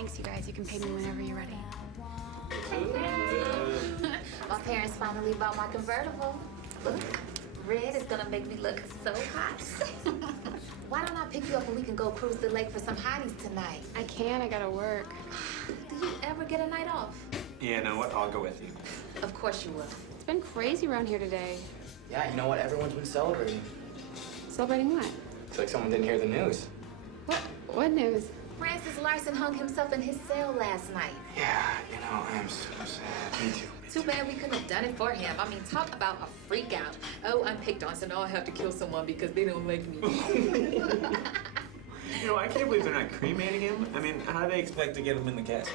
Thanks, you guys. You can pay me whenever you're ready. My parents finally bought my convertible. Look, red is gonna make me look so hot. Why don't I pick you up and we can go cruise the lake for some hotties tonight? I can't. I gotta work. Do you ever get a night off? Yeah, you know what? I'll go with you. Of course you will. It's been crazy around here today. Yeah, you know what? Everyone's been celebrating. Celebrating what? It's like someone didn't hear the news. What news? Francis Larson hung himself in his cell last night. Yeah, you know, I am so sad. Me too. Too bad we couldn't have done it for him. I mean, talk about a freak out. Oh, I'm picked on, so now I have to kill someone because they don't like me. You know, I can't believe they're not cremating him. I mean, how do they expect to get him in the casket?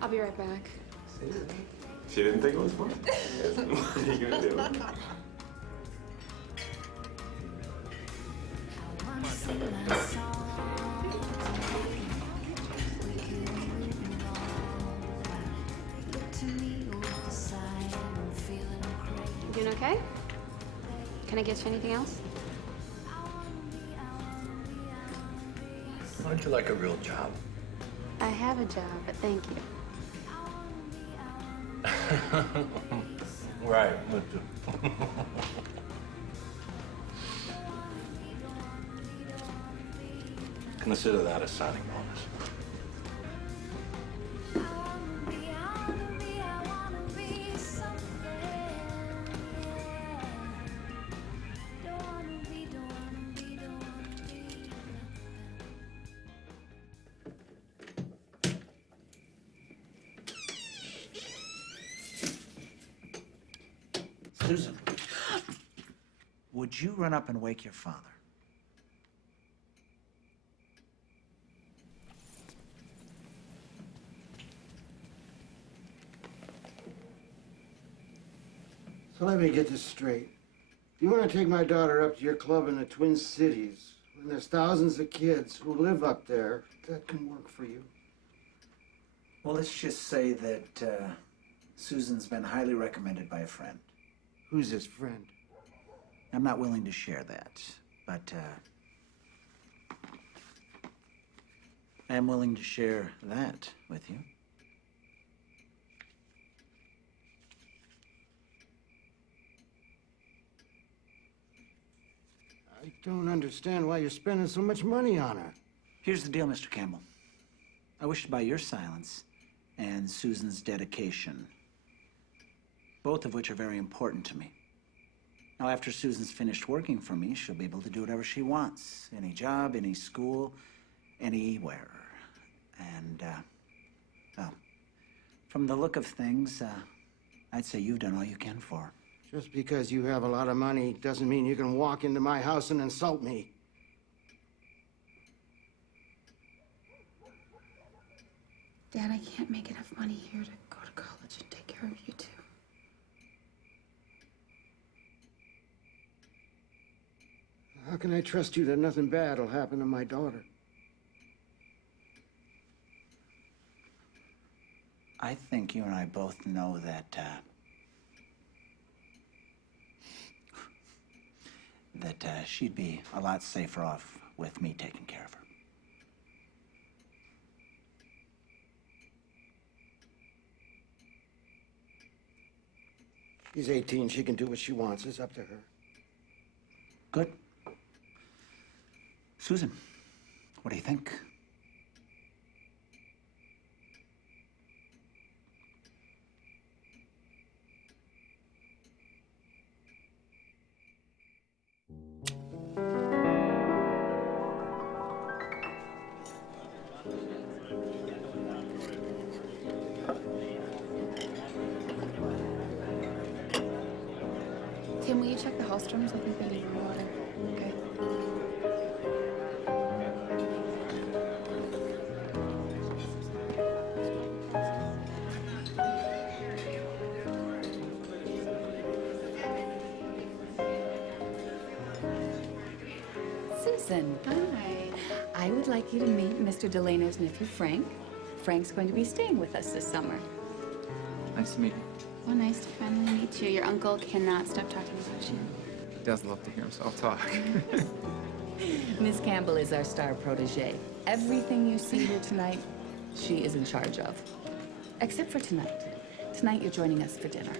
I'll be right back. She didn't think it was fun? What are you gonna do? You doing okay? Can I get you anything else? How'd you like a real job? I have a job, but thank you. Right. Consider that a signing bonus. Susan, would you run up and wake your father? So let me get this straight. You want to take my daughter up to your club in the Twin Cities, when there's thousands of kids who live up there, that can work for you? Well, let's just say that Susan's been highly recommended by a friend. Who's his friend? I'm not willing to share that, but I am willing to share that with you. I don't understand why you're spending so much money on her. Here's the deal, Mr. Campbell. I wish to buy your silence and Susan's dedication, both of which are very important to me. Now, after Susan's finished working for me, she'll be able to do whatever she wants. Any job, any school, anywhere. And, well, from the look of things, I'd say you've done all you can for her. Just because you have a lot of money doesn't mean you can walk into my house and insult me. Dad, I can't make enough money here to go to college and take care of you two. How can I trust you that nothing bad will happen to my daughter? I think you and I both know that, she'd be a lot safer off with me taking care of her. She's 18. She can do what she wants. It's up to her. Good. Susan, what do you think? Tim, will you check the Hallstroms? I think they need more water. Okay. Susan. Hi. I would like you to meet Mr. Delano's nephew, Frank. Frank's going to be staying with us this summer. Nice to meet you. Well, nice to finally meet you. Your uncle cannot stop talking about you. He does love to hear himself talk. Miss Campbell is our star protege. Everything you see here tonight, she is in charge of. Except for tonight. Tonight, you're joining us for dinner.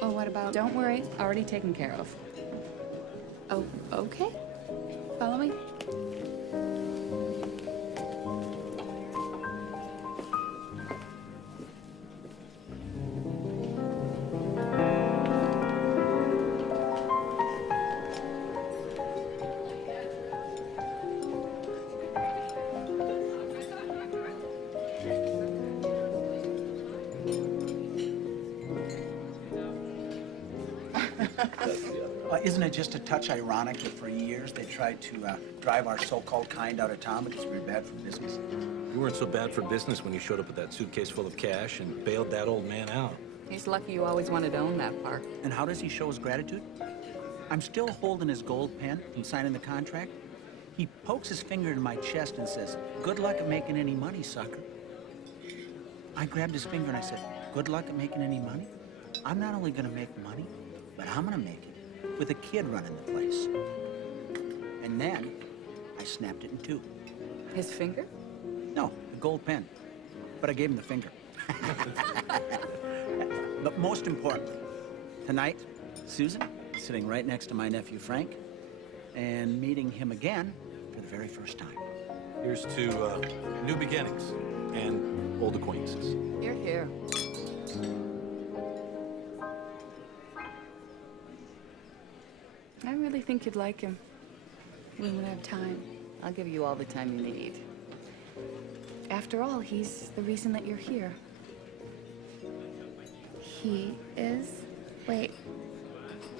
Oh, what about... Don't worry, already taken care of. Oh, okay. Follow me. Isn't it just a touch ironic that for years they tried to drive our so-called kind out of town because we were bad for business? You weren't so bad for business when you showed up with that suitcase full of cash and bailed that old man out. He's lucky you always wanted to own that park. And how does he show his gratitude? I'm still holding his gold pen from signing the contract. He pokes his finger in my chest and says, "Good luck at making any money, sucker." I grabbed his finger and I said, "Good luck at making any money? I'm not only gonna make money, but I'm gonna make it with a kid running the place." And then I snapped it in two. His finger? No, the gold pen. But I gave him the finger. But most important, tonight, Susan is sitting right next to my nephew Frank and meeting him again for the very first time. Here's to new beginnings and old acquaintances. You're here. I really think you'd like him. When would I have time? I'll give you all the time you need. After all, he's the reason that you're here. He is? Wait.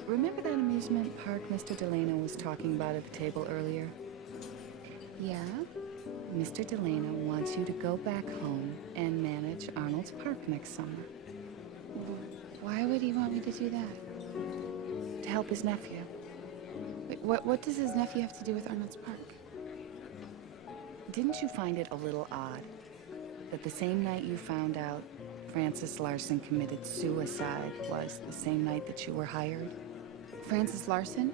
Remember that amusement park Mr. Delano was talking about at the table earlier? Yeah? Mr. Delano wants you to go back home and manage Arnolds Park next summer Why would he want me to do that? to help his nephew. Wait, what does his nephew have to do with Arnold's Park? Didn't you find it a little odd that the same night you found out Francis Larson committed suicide was the same night that you were hired? Francis Larson?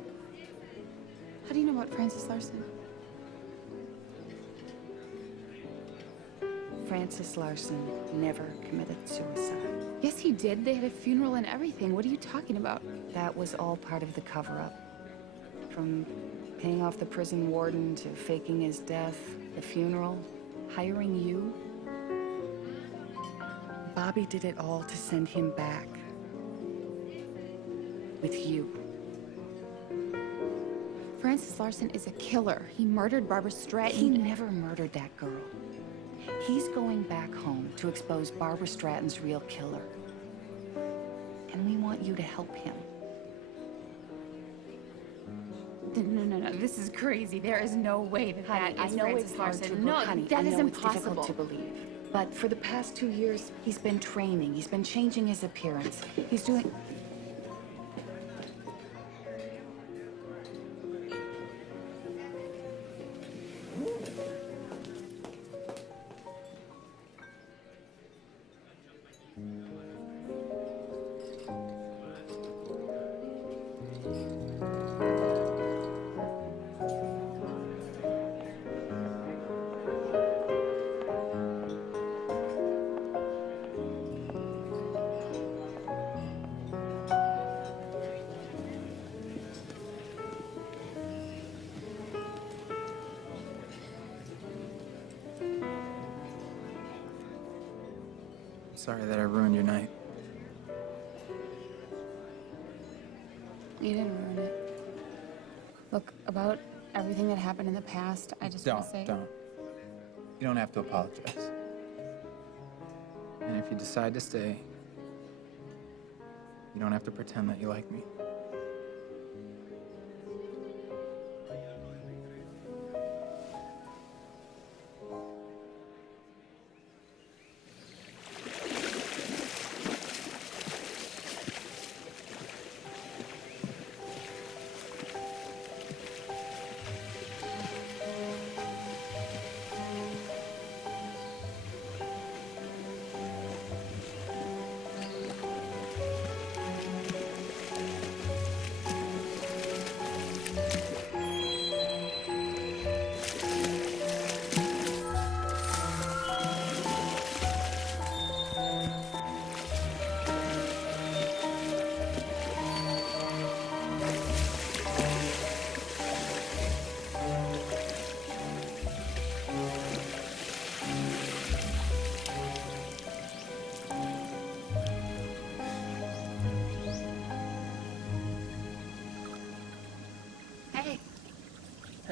How do you know about Francis Larson? Francis Larson never committed suicide. Yes, he did. They had a funeral and everything. What are you talking about? That was all part of the cover-up. From paying off the prison warden to faking his death, the funeral, hiring you. Bobby did it all to send him back. With you. Francis Larson is a killer. He murdered Barbara Stratton. He never murdered that girl. He's going back home to expose Barbara Stratton's real killer. And we want you to help him. No. This is crazy. There is no way that Honey, that is I know Francis it's hard Larson. to No, honey, that I is know it's impossible. difficult to believe. But for the past 2 years, he's been training. He's been changing his appearance. He's doing... Sorry that I ruined your night. You didn't ruin it. Look, about everything that happened in the past, I just want to say... Don't. You don't have to apologize. And if you decide to stay, you don't have to pretend that you like me.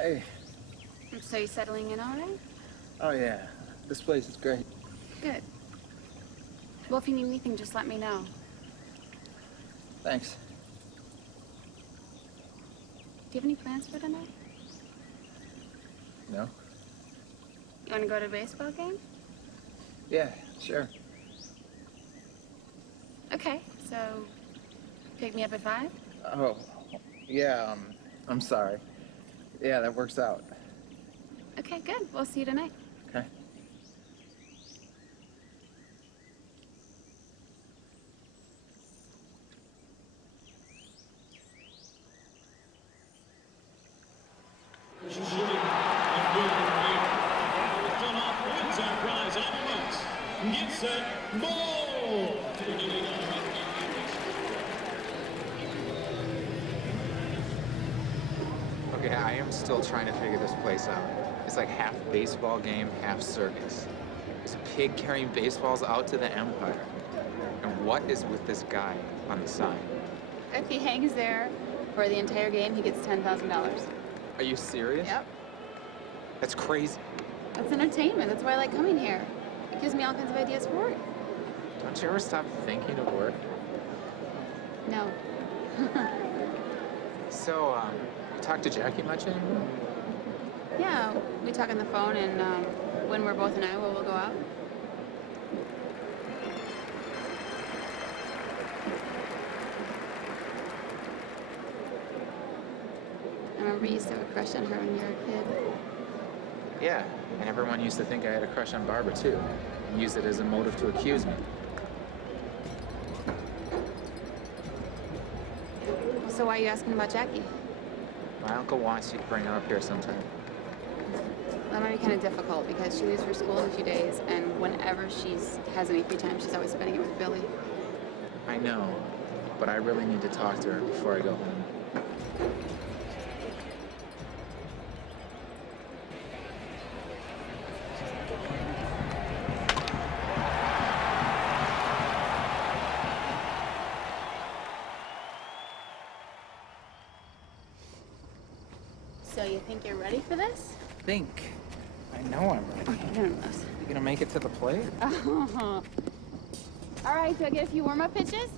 Hey. So you settling in all right? Oh, yeah. This place is great. Good. Well, if you need anything, just let me know. Thanks. Do you have any plans for tonight? No? You want to go to a baseball game? Yeah, sure. Okay, so pick me up at 5? Oh, yeah, I'm sorry. Yeah, that works out. Okay, good. We'll see you tonight. Okay. Get set, ball! Okay, I am still trying to figure this place out. It's like half baseball game, half circus. There's a pig carrying baseballs out to the Empire. And what is with this guy on the sign? If he hangs there for the entire game, he gets $10,000. Are you serious? Yep. That's crazy. That's entertainment. That's why I like coming here. It gives me all kinds of ideas for work. Don't you ever stop thinking of work? No. So, you talk to Jackie much anymore? Yeah, we talk on the phone, and when we're both in Iowa, we'll go out. I remember you used to have a crush on her when you were a kid. Yeah, and everyone used to think I had a crush on Barbara, too, and used it as a motive to accuse me. So why are you asking about Jackie? My uncle wants you to bring her up here sometime. That might be kind of difficult because she leaves for school in a few days, and whenever she has any free time, she's always spending it with Billy. I know, but I really need to talk to her before I go home. So you think you're ready for this? Think. I know I'm ready. Goodness. You gonna make it to the plate? All right, do I get a few warm-up pitches?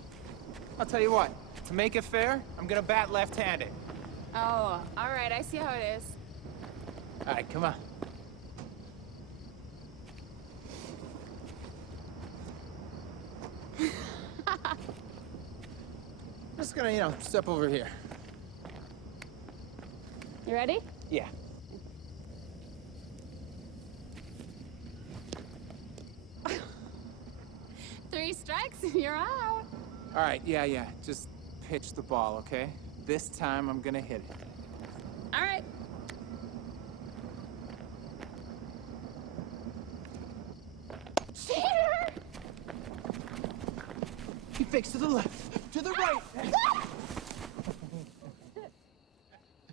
I'll tell you what. To make it fair, I'm gonna bat left-handed. Oh, all right, I see how it is. All right, come on. Just gonna, step over here. You ready? Yeah. Three strikes, you're out. All right, yeah. Just pitch the ball, okay? This time I'm gonna hit it. All right. Cheater! He fakes to the left, to the right.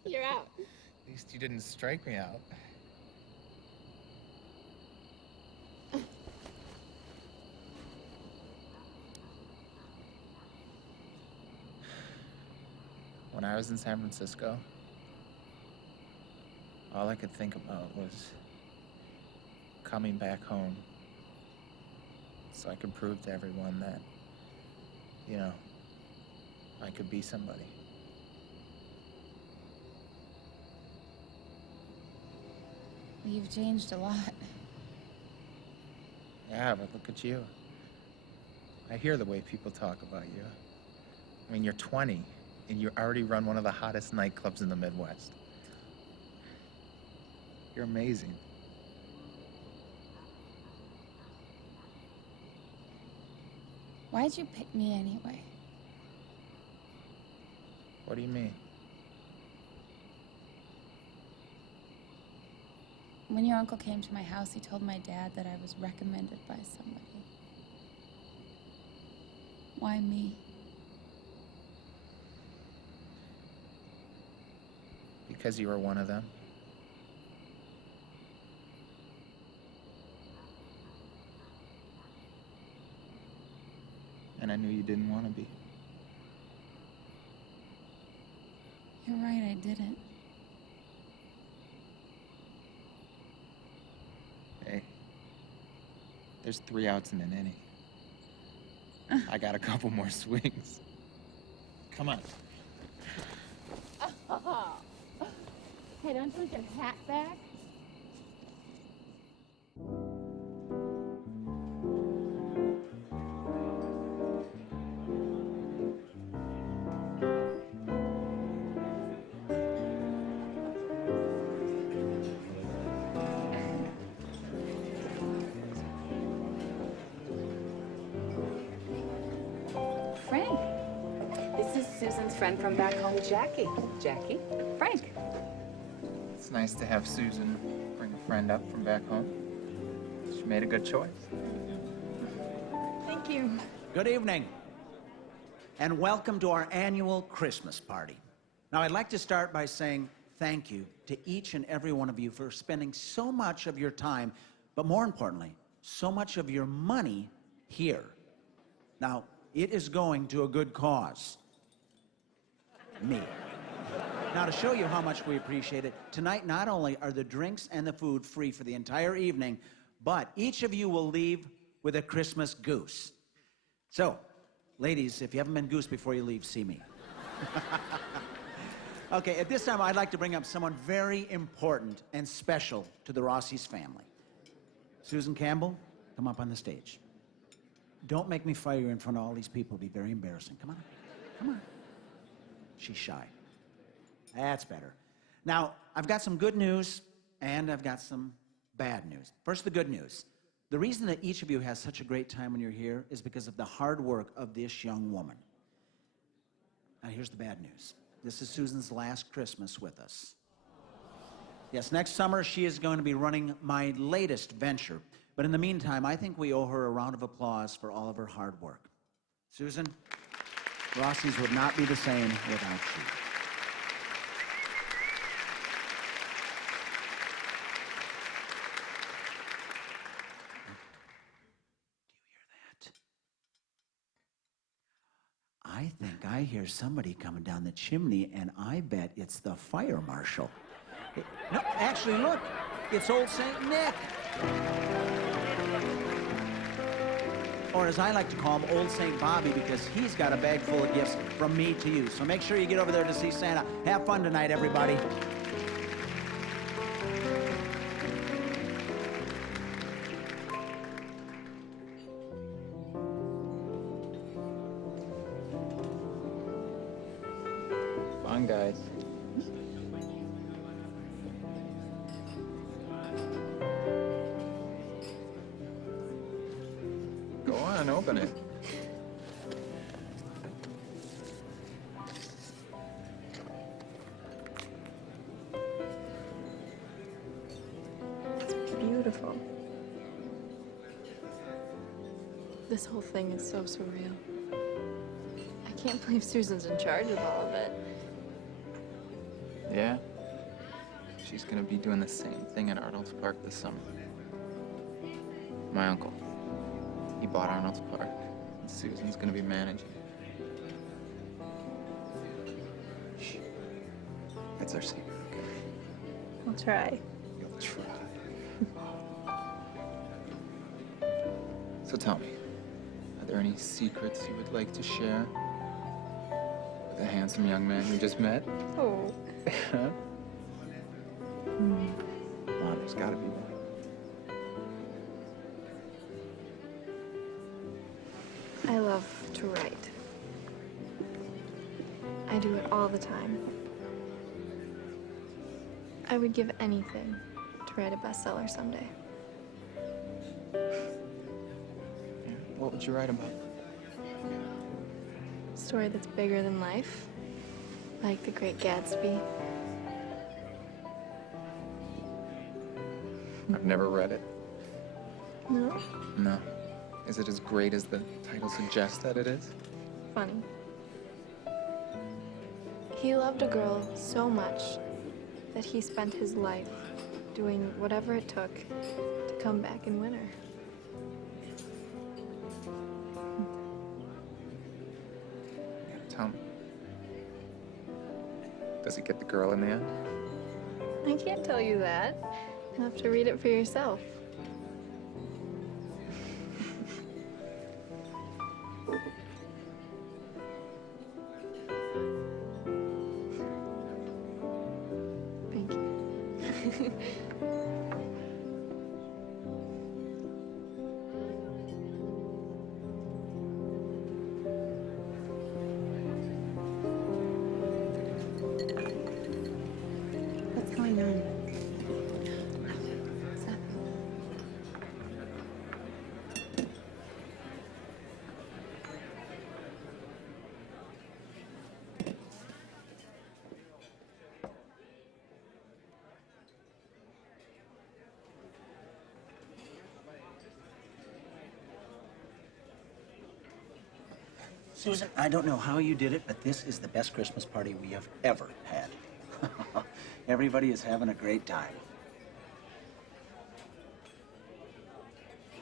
You're out. At least you didn't strike me out. When I was in San Francisco, all I could think about was coming back home so I could prove to everyone that, I could be somebody. You've changed a lot. Yeah, but look at you. I hear the way people talk about you. I mean, you're 20, and you already run one of the hottest nightclubs in the Midwest. You're amazing. Why'd you pick me anyway? What do you mean? When your uncle came to my house, he told my dad that I was recommended by somebody. Why me? Because you were one of them. And I knew you didn't want to be. You're right, I didn't. There's 3 outs in an inning. I got a couple more swings. Come on. Hey, don't you want your hat back? Frank. This is Susan's friend from back home, Jackie. Jackie, Frank. It's nice to have Susan bring a friend up from back home. She made a good choice. Thank you. Good evening, and welcome to our annual Christmas party. Now, I'd like to start by saying thank you to each and every one of you for spending so much of your time, but more importantly, so much of your money here. Now, it is going to a good cause. Me. Now, to show you how much we appreciate it, tonight not only are the drinks and the food free for the entire evening, but each of you will leave with a Christmas goose. So, ladies, if you haven't been goose before you leave, see me. Okay, at this time, I'd like to bring up someone very important and special to the Rossi's family. Susan Campbell, come up on the stage. Don't make me fire you in front of all these people. It'd be very embarrassing. Come on, come on. She's shy. That's better. Now, I've got some good news, and I've got some bad news. First, the good news. The reason that each of you has such a great time when you're here is because of the hard work of this young woman. Now, here's the bad news. This is Susan's last Christmas with us. Yes, next summer, she is going to be running my latest venture. But in the meantime, I think we owe her a round of applause for all of her hard work. Susan, Rossi's would not be the same without you. I think I hear somebody coming down the chimney, and I bet it's the fire marshal. No, actually, look, it's old St. Nick. Or as I like to call him, old St. Bobby, because he's got a bag full of gifts from me to you. So make sure you get over there to see Santa. Have fun tonight, everybody. Fun, guys. Go on, open it. It's beautiful. This whole thing is so surreal. I can't believe Susan's in charge of all of it. Yeah. She's gonna be doing the same thing at Arnolds Park this summer. My uncle, he bought Arnolds Park, and Susan's gonna be managing. Shh. That's our secret, okay? I'll try. You'll try. So tell me, are there any secrets you would like to share with the handsome young man we just met? Oh. Come on, there's gotta be one. I love to write. I do it all the time. I would give anything to write a bestseller someday. What would you write about? A story that's bigger than life, like The Great Gatsby. I've never read it. No? No. Is it as great as the title suggests that it is? Funny. He loved a girl so much that he spent his life doing whatever it took to come back and win her. Tell me. Does he get the girl in the end? I can't tell you that. You'll have to read it for yourself. What's going on? Seth? Susan, I don't know how you did it, but this is the best Christmas party we have ever had. Everybody is having a great time.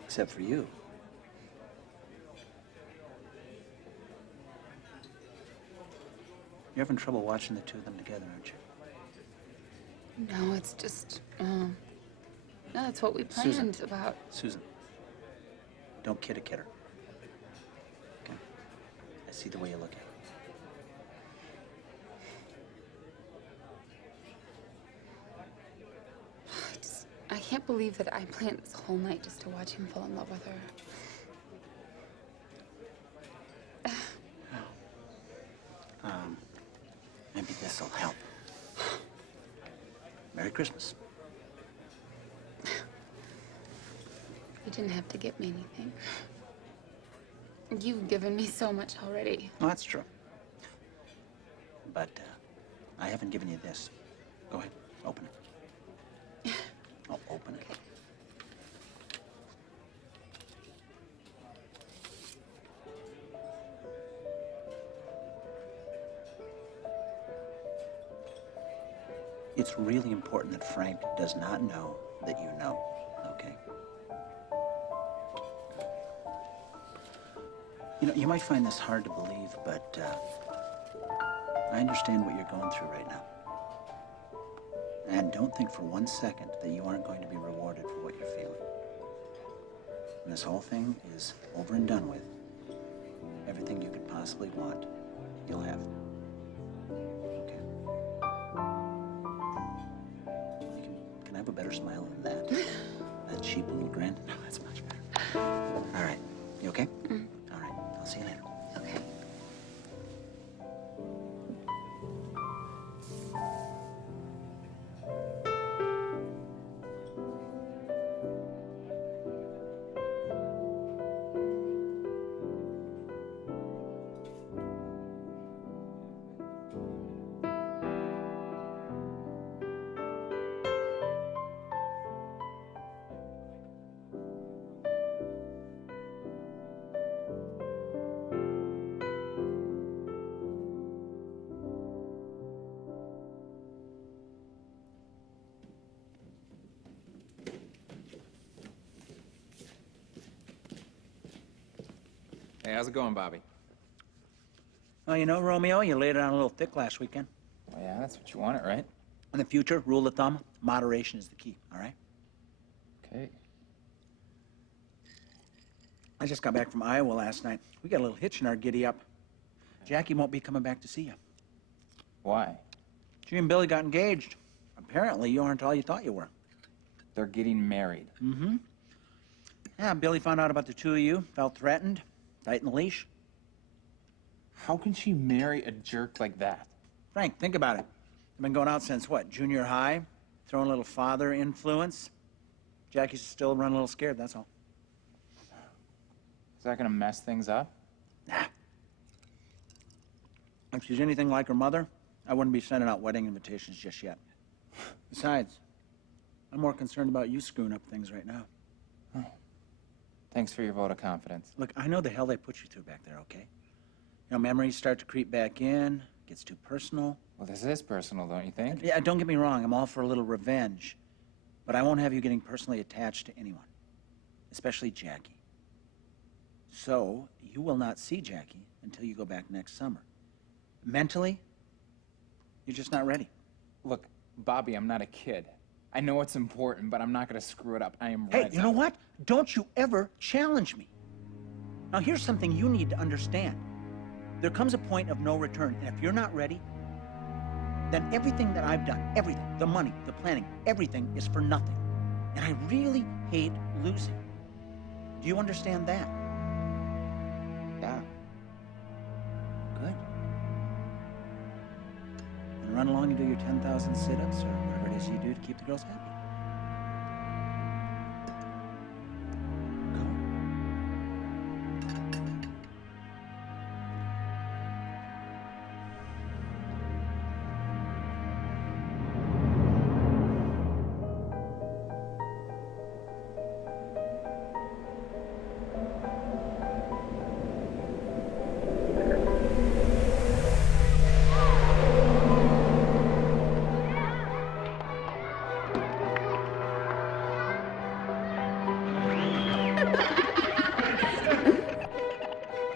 Except for you. You're having trouble watching the two of them together, aren't you? No, it's just, no, that's what we planned Susan. about. Susan, don't kid a kidder. Okay? I see the way you look at it. I can't believe that I planned this whole night just to watch him fall in love with her. Maybe this'll help. Merry Christmas. You didn't have to give me anything. You've given me so much already. Well, that's true. But I haven't given you this. Go ahead, open it. I'll open it. It's really important that Frank does not know that you know, okay? You know, you might find this hard to believe, but I understand what you're going through right now. And don't think for 1 second that you aren't going to be rewarded for what you're feeling. When this whole thing is over and done with, everything you could possibly want, you'll have. Okay? Can I have a better smile than that? That cheap little grin? No, that's much better. All right. You okay? Mm. All right. I'll see you later. Okay. Hey, how's it going, Bobby? Well, you know, Romeo, you laid it on a little thick last weekend. Well, yeah, that's what you wanted, right? In the future, rule of thumb, moderation is the key, all right? Okay. I just got back from Iowa last night. We got a little hitch in our giddy-up. Jackie won't be coming back to see you. Why? She and Billy got engaged. Apparently, you aren't all you thought you were. They're getting married. Mm-hmm. Yeah, Billy found out about the two of you, felt threatened, tightened the leash. How can she marry a jerk like that? Frank, think about it. I've been going out since, what, junior high? Throwing a little father influence. Jackie's still running a little scared, that's all. Is that gonna mess things up? Nah. If she's anything like her mother, I wouldn't be sending out wedding invitations just yet. Besides, I'm more concerned about you screwing up things right now. Oh. Thanks for your vote of confidence. Look, I know the hell they put you through back there, okay? You know, memories start to creep back in, gets too personal. Well, this is personal, don't you think? Yeah, don't get me wrong, I'm all for a little revenge. But I won't have you getting personally attached to anyone, especially Jackie. So, you will not see Jackie until you go back next summer. Mentally, you're just not ready. Look, Bobby, I'm not a kid. I know it's important, but I'm not gonna screw it up. I am Hey, ready. you know what? Don't you ever challenge me. Now, here's something you need to understand. There comes a point of no return, and if you're not ready, then everything that I've done, everything, the money, the planning, everything is for nothing. And I really hate losing. Do you understand that? Yeah. Good. And run along and do your 10,000 sit-ups or whatever it is you do to keep the girls happy.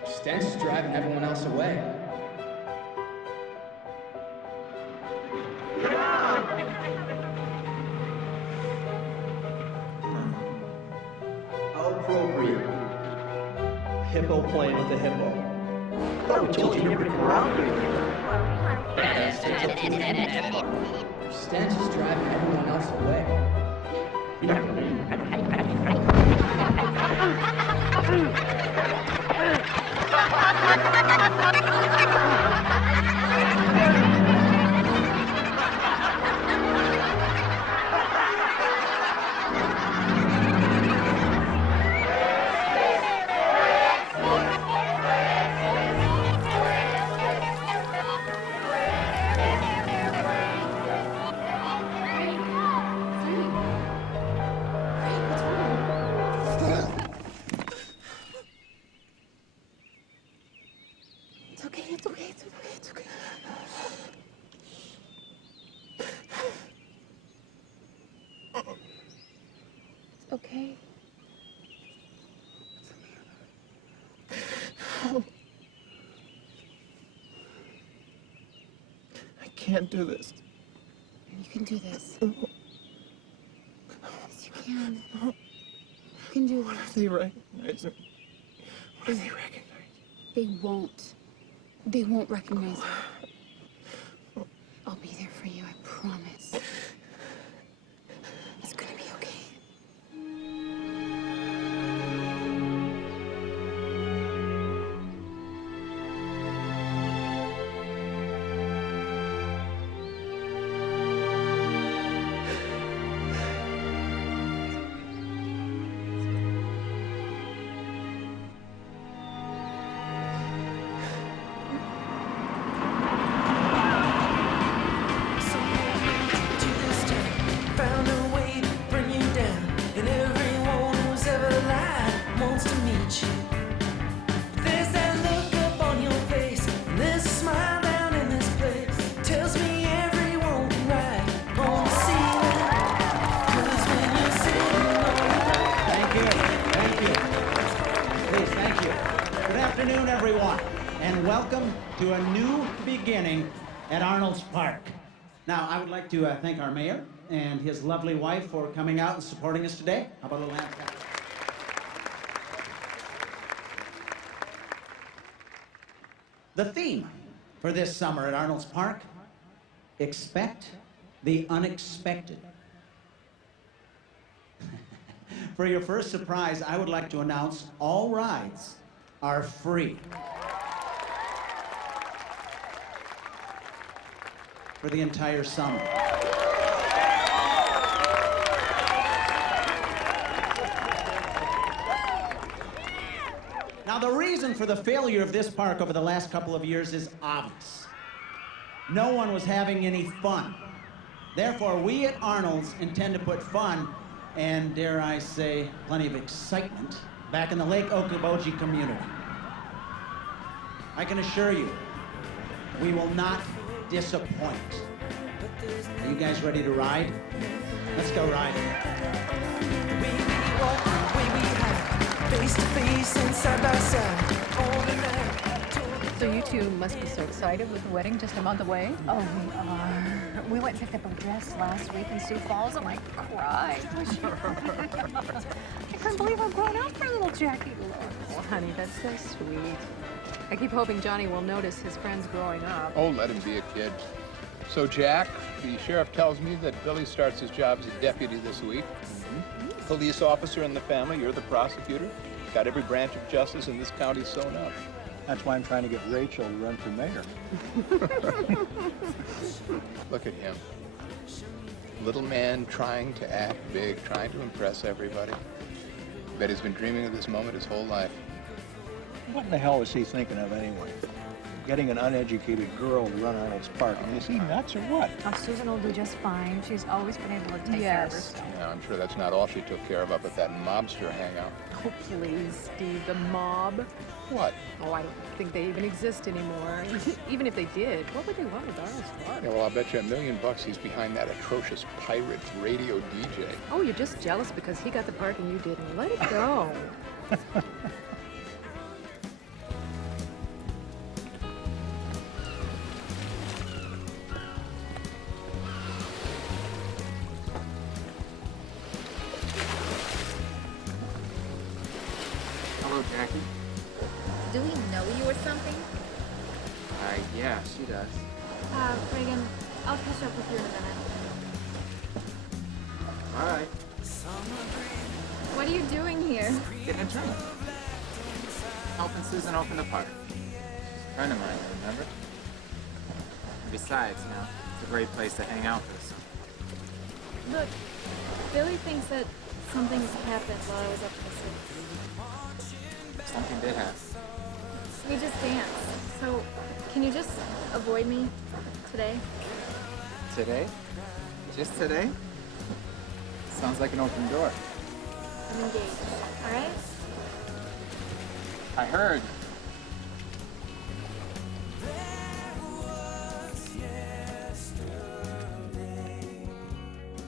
Stench is driving everyone else away. How appropriate. Hippo playing with the hippo. I told you never to come around here. Stench is driving everyone else away. It's okay, it's okay, it's okay, it's okay. It's okay. I can't do this. You can do this. Yes, you can. You can do this. They recognize him. What do they recognize? They won't. They won't recognize you. I'll be there for you, I promise. It's gonna be okay. And welcome to a new beginning at Arnolds Park. Now, I would like to thank our mayor and his lovely wife for coming out and supporting us today. How about a little hand clap? The theme for this summer at Arnolds Park, expect the unexpected. For your first surprise, I would like to announce all rides are free. For the entire summer. Now, the reason for the failure of this park over the last couple of years is obvious. No one was having any fun. Therefore, we at Arnold's intend to put fun and, dare I say, plenty of excitement back in the Lake Okoboji community. I can assure you, we will not disappoint. Are you guys ready to ride? Let's go ride. Face to face and side by side. So you two must be so excited with the wedding just a month away? Oh, we are. We went and picked up a dress last week in Sioux Falls and I cried. I can't believe I've grown up for little Jackie. Oh, honey, that's so sweet. I keep hoping Johnny will notice his friends growing up. Oh, let him be a kid. So, Jack, the sheriff tells me that Billy starts his job as a deputy this week. Police officer in the family, you're the prosecutor. Got every branch of justice in this county sewn up. That's why I'm trying to get Rachel to run for mayor. Look at him. Little man trying to act big, trying to impress everybody. Bet he's been dreaming of this moment his whole life. What in the hell was he thinking of anyway? Getting an uneducated girl to run Arnolds Park. I mean, is he nuts or what? Oh, Susan will do just fine. She's always been able to take care of herself. Yeah, I'm sure that's not all she took care of up at that mobster hangout. Oh, please, Steve, the mob. What? Oh, I don't think they even exist anymore. Even if they did, what would they want with Arnolds Park? Yeah, well, I'll bet you $1 million he's behind that atrocious pirate radio DJ. Oh, you're just jealous because he got the park and you didn't. Let it go. Hello, Jackie. Do we know you or something? Yeah, she does. Reagan, I'll catch up with you in a minute. All right. What are you doing here? Getting a drink. Helping Susan open the park. A friend of mine, remember? Besides, you know, it's a great place to hang out for the summer. Look, Billy thinks that something's happened while I was up in the city. Something did happen. We just danced. So, can you just avoid me today? Today? Just today? Sounds like an open door. I'm engaged, all right? I heard.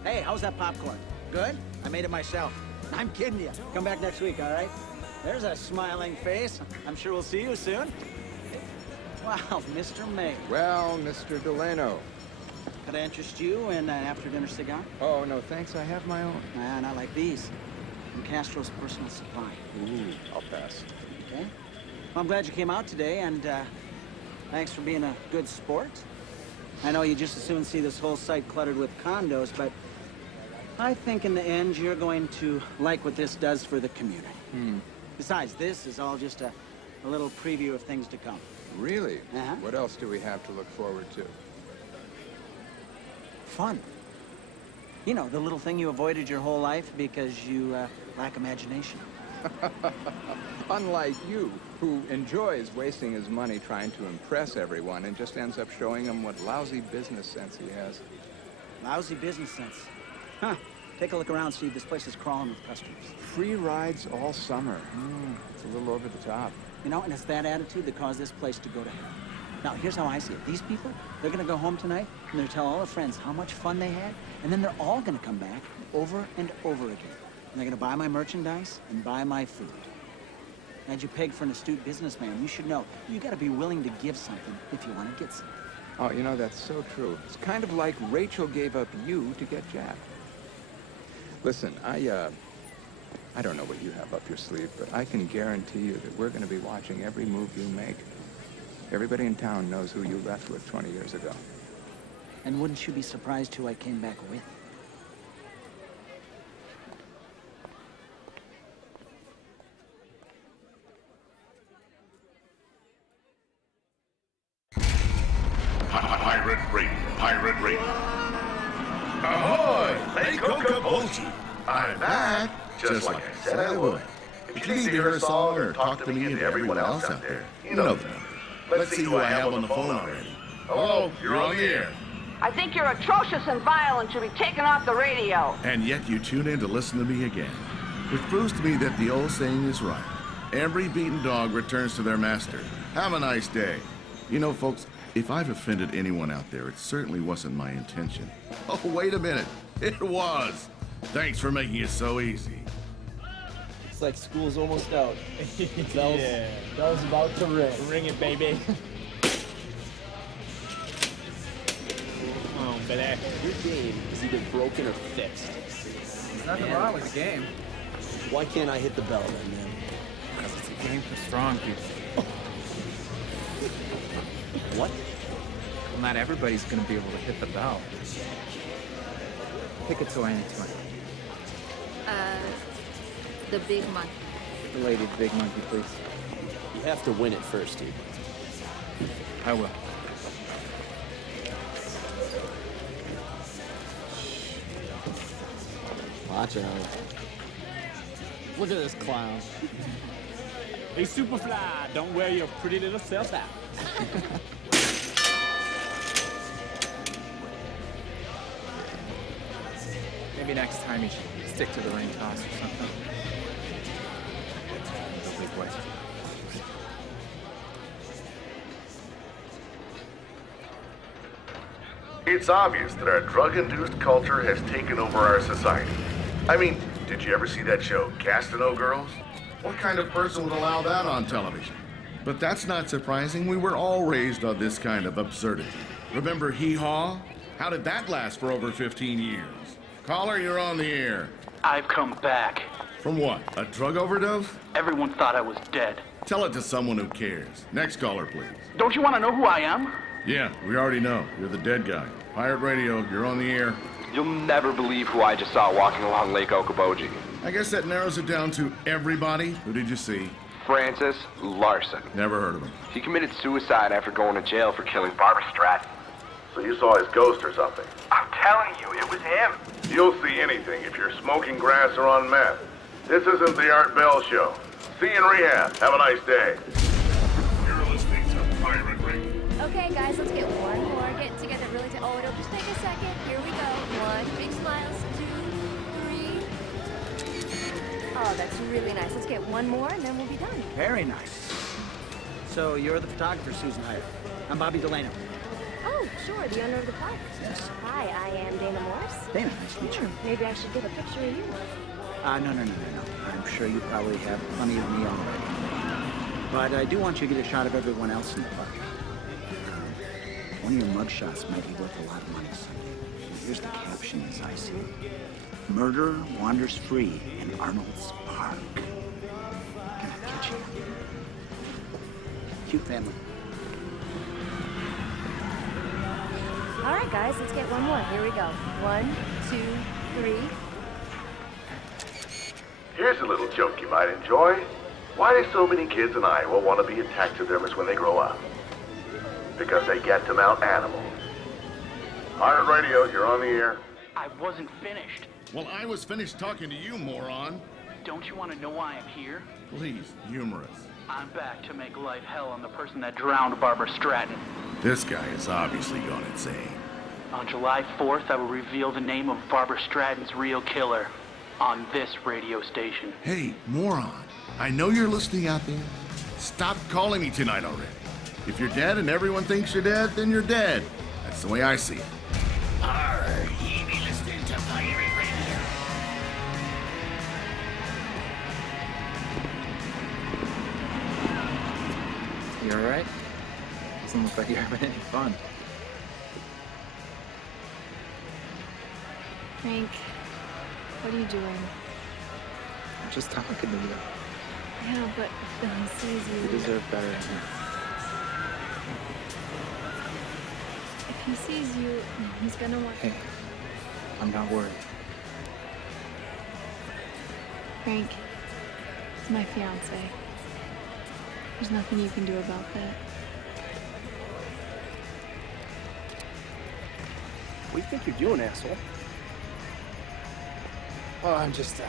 Hey, how's that popcorn? Good? I made it myself. I'm kidding you. Come back next week, all right? There's a smiling face. I'm sure we'll see you soon. Wow, Mr. May. Well, Mr. Delano. Could I interest you in an after-dinner cigar? Oh, no, thanks. I have my own. Nah, not like these. From Castro's personal supply. Ooh, I'll pass. Okay. Well, I'm glad you came out today, and thanks for being a good sport. I know you just as soon see this whole site cluttered with condos, but I think in the end you're going to like what this does for the community. Besides, this is all just a little preview of things to come. Really? Uh-huh. What else do we have to look forward to? Fun. You know, the little thing you avoided your whole life because you lack imagination. Unlike you, who enjoys wasting his money trying to impress everyone and just ends up showing them what lousy business sense he has. Lousy business sense. Huh. Take a look around, Steve. This place is crawling with customers. Free rides all summer. It's a little over the top. You know, and it's that attitude that caused this place to go to hell. Now, here's how I see it. These people, they're gonna go home tonight, and they'll tell all their friends how much fun they had, and then they're all gonna come back over and over again. And they're gonna buy my merchandise and buy my food. And you peg for an astute businessman, you should know, you gotta be willing to give something if you wanna get something. Oh, you know, that's so true. It's kind of like Rachel gave up you to get Jack. Listen, I don't know what you have up your sleeve, but I can guarantee you that we're gonna be watching every move you make. Everybody in town knows who you left with 20 years ago. And wouldn't you be surprised who I came back with? Pirate Radio. Ahoy! Lake Coca-Cola. I'm back, just like I said I would. If you need to hear a song or talk to me and everyone else out there, you know the number. Let's see who I have on the phone already. Hello, you're on the air. I think you're atrocious and vile and should be taken off the radio. And yet you tune in to listen to me again, which proves to me that the old saying is right. Every beaten dog returns to their master. Have a nice day. You know, folks, if I've offended anyone out there, it certainly wasn't my intention. Oh, wait a minute. It was. Thanks for making it so easy. It's like school's almost out. Bell's about to ring. Ring it, baby. Oh, baby. Your game is either broken or fixed. There's nothing wrong with the game. Why can't I hit the bell then, man? Because it's a game for strong people. What? Well, not everybody's gonna be able to hit the bell. Pick a toy anytime. The big monkey. The lady, the big monkey, please. You have to win it first, dude. I will. Watch out. Look at this clown. Hey, Superfly, don't wear your pretty little self out. Maybe next time you should stick to the ring toss or something. The big way. It's obvious that our drug-induced culture has taken over our society. I mean, did you ever see that show, Castano Girls? What kind of person would allow that on television? But that's not surprising. We were all raised on this kind of absurdity. Remember Hee Haw? How did that last for over 15 years? Caller, you're on the air. I've come back. From what? A drug overdose? Everyone thought I was dead. Tell it to someone who cares. Next caller, please. Don't you want to know who I am? Yeah, we already know. You're the dead guy. Pirate Radio, you're on the air. You'll never believe who I just saw walking along Lake Okoboji. I guess that narrows it down to everybody. Who did you see? Francis Larson. Never heard of him. He committed suicide after going to jail for killing Barbara Stratton. So you saw his ghost or something? I'm telling you, it was him. You'll see anything if you're smoking grass or on meth. This isn't the Art Bell Show. See you in rehab. Have a nice day. You're listening to Pirate Radio. Okay, guys, let's get one more. Get together really to. Oh, it'll just take a second. Here we go. One, big smiles. 2, 3. Oh, that's really nice. Let's get one more, and then we'll be done. Very nice. So you're the photographer Susan hired. I'm Bobby Delano. Oh, sure, the owner of the park. Yes. Hi, I am Dana Morse. Dana, nice to meet you. Maybe I should get a picture of you. No. I'm sure you probably have plenty of me already. But I do want you to get a shot of everyone else in the park. One of your mugshots might be worth a lot of money someday. Here's the caption as I see it. Murderer wanders free in Arnolds Park. Can I catch you? Cute family. All right, guys, let's get one more. Here we go. 1, 2, 3. Here's a little joke you might enjoy. Why do so many kids in Iowa want to be a taxidermist when they grow up? Because they get to mount animals. Pirate Radio, you're on the air. I wasn't finished. Well, I was finished talking to you, moron. Don't you want to know why I'm here? Please, humor us. I'm back to make life hell on the person that drowned Barbara Stratton. This guy has obviously gone insane. On July 4th, I will reveal the name of Barbara Stratton's real killer on this radio station. Hey, moron. I know you're listening out there. Stop calling me tonight already. If you're dead and everyone thinks you're dead, then you're dead. That's the way I see it. Ye be listening to Pirate Radio. You alright? Doesn't look like you're having any fun. Frank, what are you doing? I'm just talking to you. Yeah, but if Billy sees you... You deserve better than that. If he sees you, he's gonna want... Hey, I'm not worried. Frank, it's my fiance. There's nothing you can do about that. What do you think you're doing, asshole? Oh, I'm just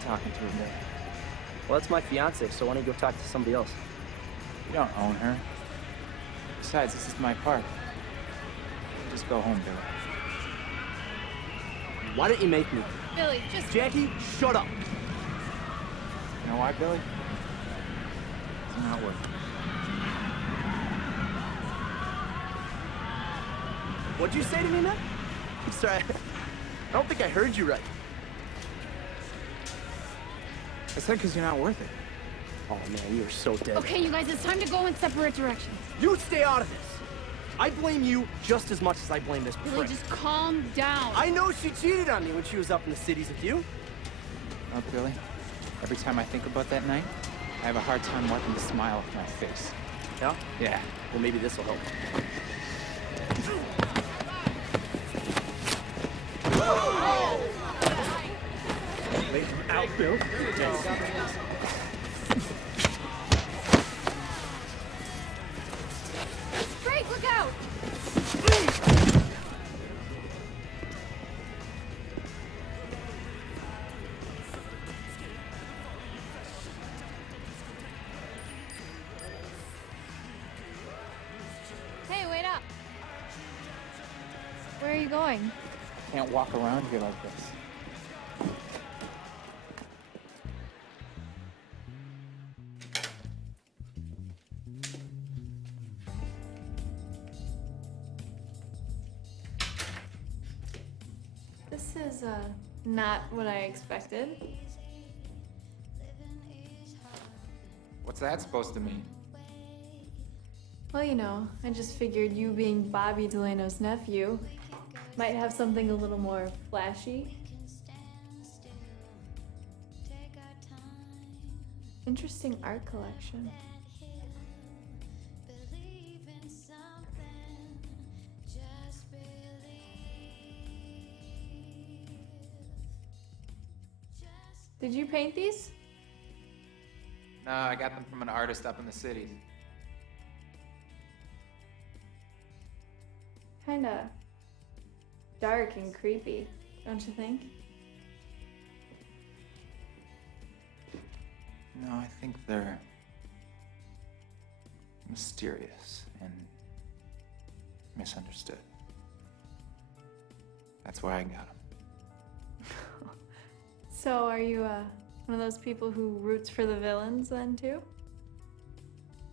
talking to her. Well, that's my fiance, so why don't you go talk to somebody else? You don't own her. Besides, this is my park. Just go home, Billy. Why don't you make me? Billy, just... Jackie, shut up! You know why, Billy? It's not worth it. What'd you say to me, man? I'm sorry, I don't think I heard you right. I said because you're not worth it. Oh, man, you're so dead. Okay, you guys, it's time to go in separate directions. You stay out of this. I blame you just as much as I blame this Billy, prick. just calm down. I know she cheated on me when she was up in the cities with you. Oh, Billy, every time I think about that night, I have a hard time wiping the smile off my face. Yeah? Yeah. Well, maybe this will help. Out, Bill. Great, look out! Hey, wait up. Where are you going? Can't walk around here like this. This is, not what I expected. What's that supposed to mean? Well, you know, I just figured you being Bobby Delano's nephew might have something a little more flashy. Interesting art collection. Did you paint these? No, I got them from an artist up in the cities. Kinda dark and creepy, don't you think? No, I think they're mysterious and misunderstood. That's why I got them. So are you, one of those people who roots for the villains then, too?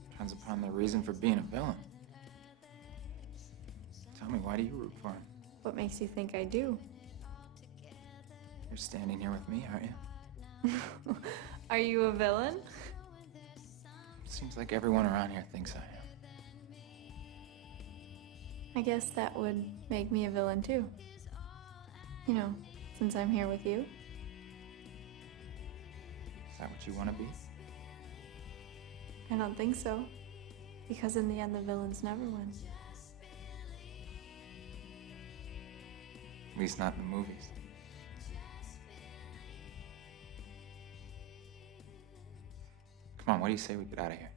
Depends upon the reason for being a villain. Tell me, why do you root for him? What makes you think I do? You're standing here with me, aren't you? Are you a villain? Seems like everyone around here thinks I am. I guess that would make me a villain, too. You know, since I'm here with you. Is that what you want to be? I don't think so. Because in the end, the villains never win. At least not in the movies. Come on, what do you say we get out of here?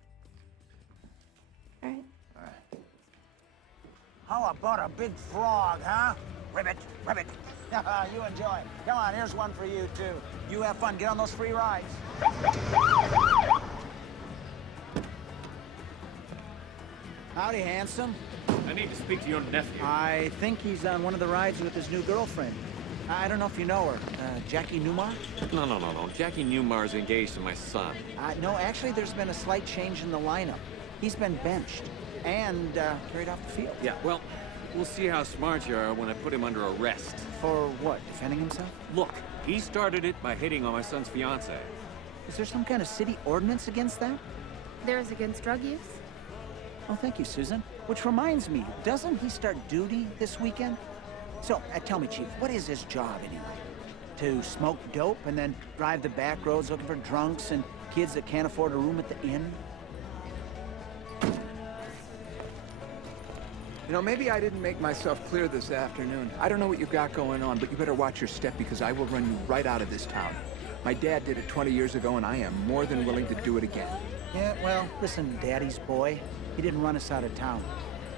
All right. All right. How about a big frog, huh? Ribbit, ribbit. You enjoy. Come on, here's one for you, too. You have fun. Get on those free rides. Howdy, handsome. I need to speak to your nephew. I think he's on one of the rides with his new girlfriend. I don't know if you know her. Jackie Newmar? No. Jackie Newmar's engaged to my son. No, actually, there's been a slight change in the lineup. He's been benched and carried off the field. Yeah, well, we'll see how smart you are when I put him under arrest. For what? Defending himself? Look, he started it by hitting on my son's fiancée. Is there some kind of city ordinance against that? There's against drug use. Oh, thank you, Susan. Which reminds me, doesn't he start duty this weekend? So, tell me, Chief, what is his job anyway? To smoke dope and then drive the back roads looking for drunks and kids that can't afford a room at the inn? You know, maybe I didn't make myself clear this afternoon. I don't know what you've got going on, but you better watch your step because I will run you right out of this town. My dad did it 20 years ago, and I am more than willing to do it again. Yeah, well, listen, Daddy's boy, he didn't run us out of town.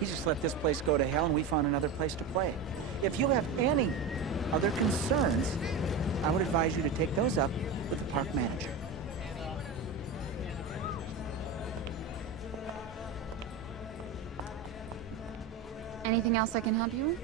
He just let this place go to hell, and we found another place to play. If you have any other concerns, I would advise you to take those up with the park manager. Anything else I can help you with?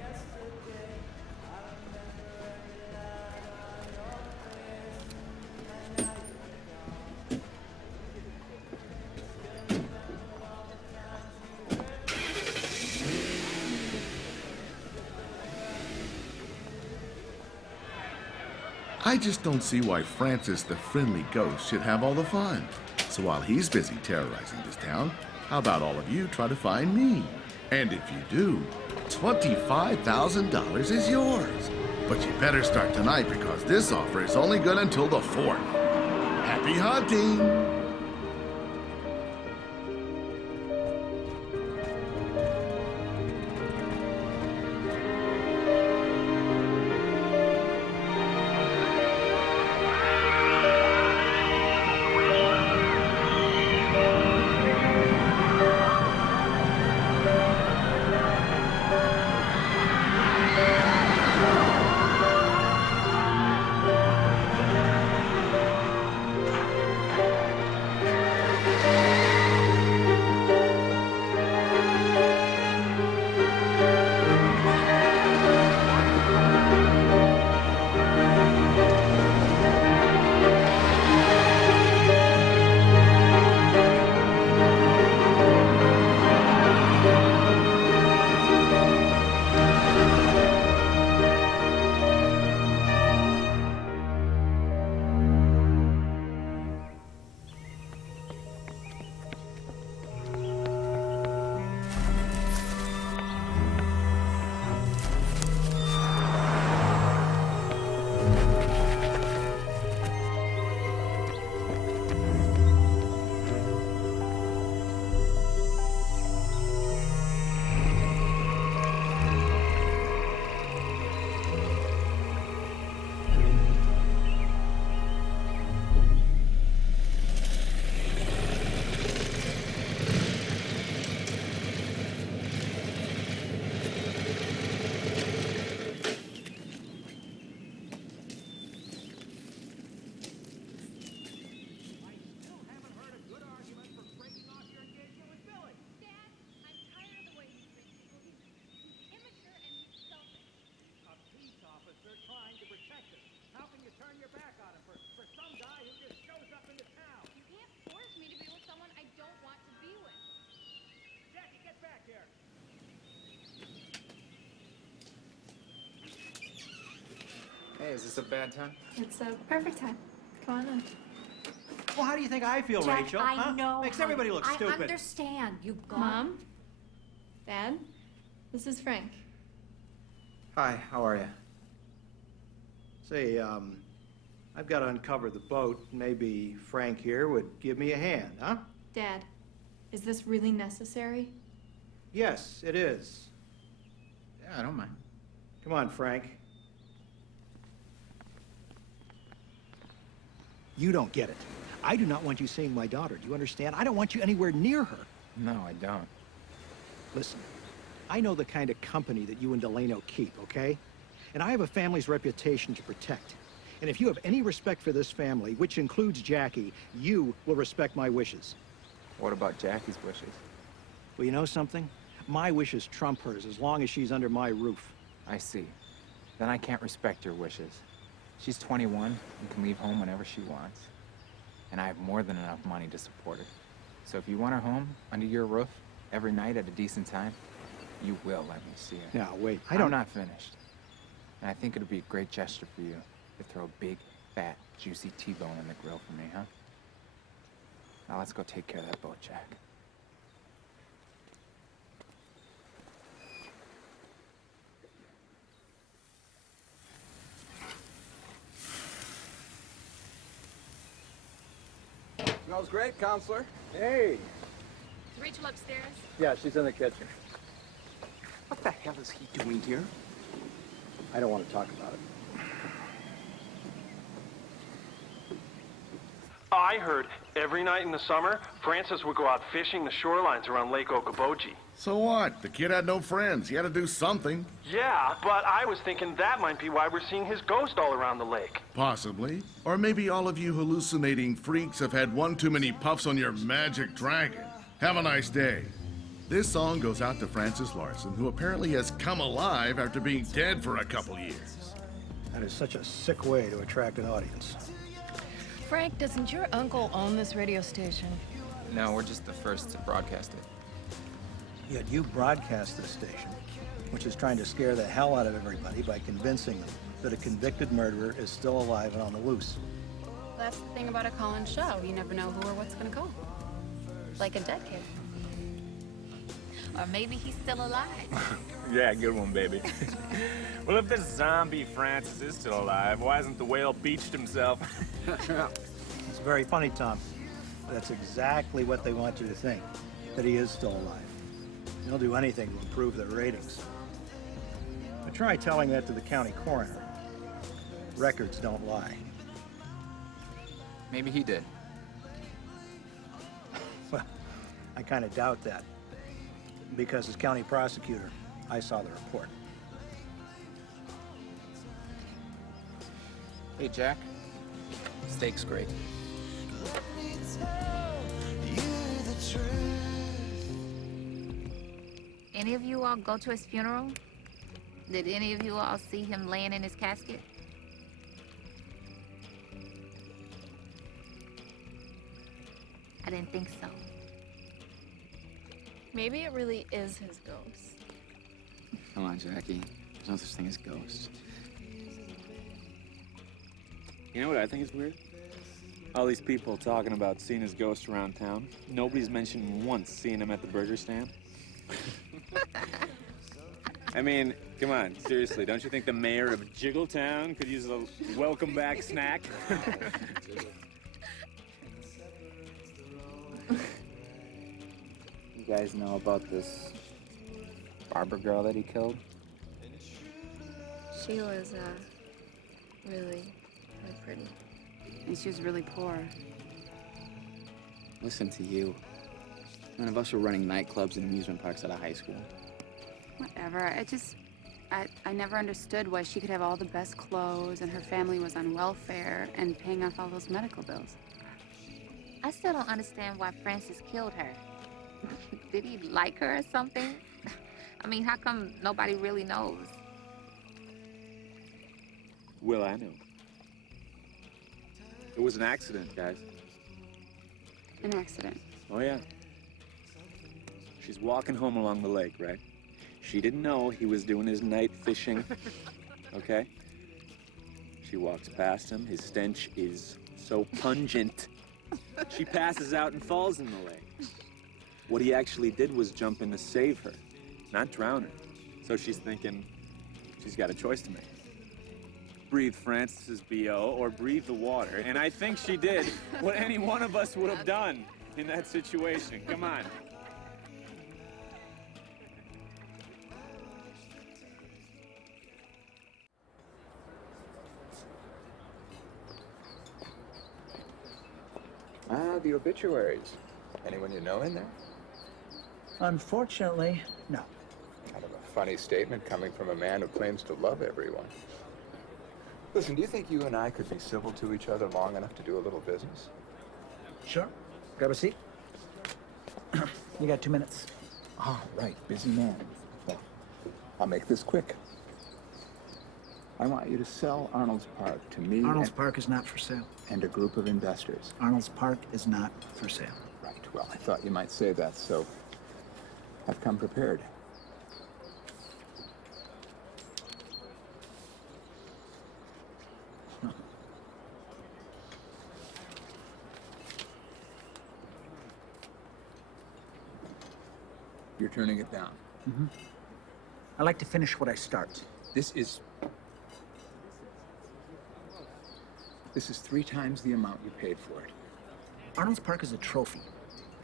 I just don't see why Francis the Friendly Ghost should have all the fun. So while he's busy terrorizing this town, how about all of you try to find me? And if you do, $25,000 is yours. But you better start tonight because this offer is only good until the 4th. Happy hunting! Hey, is this a bad time? It's a perfect time. Come on in. Well, how do you think I feel, Jack, Rachel? I huh? know. Makes everybody look I stupid. understand. You got. Mom? Dad? This is Frank. Hi, how are you? Say, I've got to uncover the boat. Maybe Frank here would give me a hand, huh? Dad, is this really necessary? Yes, it is. Yeah, I don't mind. Come on, Frank. You don't get it. I do not want you seeing my daughter. Do you understand? I don't want you anywhere near her. No, I don't. Listen, I know the kind of company that you and Delano keep, okay? And I have a family's reputation to protect. And if you have any respect for this family, which includes Jackie, you will respect my wishes. What about Jackie's wishes? Well, you know something? My wishes trump hers as long as she's under my roof. I see. Then I can't respect your wishes. She's 21 and can leave home whenever she wants. And I have more than enough money to support her. So if you want her home, under your roof, every night at a decent time, you will let me see her. Now, wait, I'm not finished. And I think it'd be a great gesture for you to throw a big, fat, juicy T-bone in the grill for me, huh? Now let's go take care of that boat, Jack. Smells great, counselor. Hey. Is Rachel upstairs? Yeah, she's in the kitchen. What the hell is he doing here? I don't want to talk about it. I heard every night in the summer, Francis would go out fishing the shorelines around Lake Okoboji. So what? The kid had no friends. He had to do something. Yeah, but I was thinking that might be why we're seeing his ghost all around the lake. Possibly. Or maybe all of you hallucinating freaks have had one too many puffs on your magic dragon. Have a nice day. This song goes out to Francis Larson, who apparently has come alive after being dead for a couple years. That is such a sick way to attract an audience. Frank, doesn't your uncle own this radio station? No, we're just the first to broadcast it. Yet you broadcast this station, which is trying to scare the hell out of everybody by convincing them that a convicted murderer is still alive and on the loose. That's the thing about a call-in show. You never know who or what's gonna call. Like a dead kid. Or maybe he's still alive. Yeah, good one, baby. Well, if this zombie Francis is still alive, why hasn't the whale beached himself? It's very funny, Tom. That's exactly what they want you to think, that he is still alive. They'll do anything to improve their ratings. But try telling that to the county coroner. Records don't lie. Maybe he did. Well, I kind of doubt that. Because as county prosecutor, I saw the report. Hey, Jack. Steak's great. Any of you all go to his funeral? Did any of you all see him laying in his casket? I didn't think so. Maybe it really is his ghost. Come on, Jackie. There's no such thing as ghosts. You know what I think is weird? All these people talking about seeing his ghost around town. Nobody's mentioned once seeing him at the burger stand. I mean, come on, seriously, don't you think the mayor of Jiggletown could use a welcome back snack? You guys know about this barber girl that he killed? She was, really pretty. And she was really poor. Listen to you. None of us were running nightclubs and amusement parks out of high school. Whatever. I never understood why she could have all the best clothes and her family was on welfare and paying off all those medical bills. I still don't understand why Francis killed her. Did he like her or something? I mean, how come nobody really knows? Well, I know. It was an accident, guys. An accident. Oh, yeah. She's walking home along the lake, right? She didn't know he was doing his night fishing, okay? She walks past him. His stench is so pungent. She passes out and falls in the lake. What he actually did was jump in to save her, not drown her. So she's thinking she's got a choice to make. Breathe Francis's BO or breathe the water. And I think she did what any one of us would have done in that situation. Come on. Ah, the obituaries. Anyone you know in there? Unfortunately, no. Kind of a funny statement coming from a man who claims to love everyone. Listen, do you think you and I could be civil to each other long enough to do a little business? Sure. Grab a seat. You got 2 minutes. Ah, right. Busy man. Well, I'll make this quick. I want you to sell Arnolds Park to me. Arnolds Park is not for sale. And a group of investors. Arnolds Park is not for sale. Right. Well, I thought you might say that, so I've come prepared. You're turning it down. Mm-hmm. I like to finish what I start. This is 3 times the amount you paid for it. Arnolds Park is a trophy,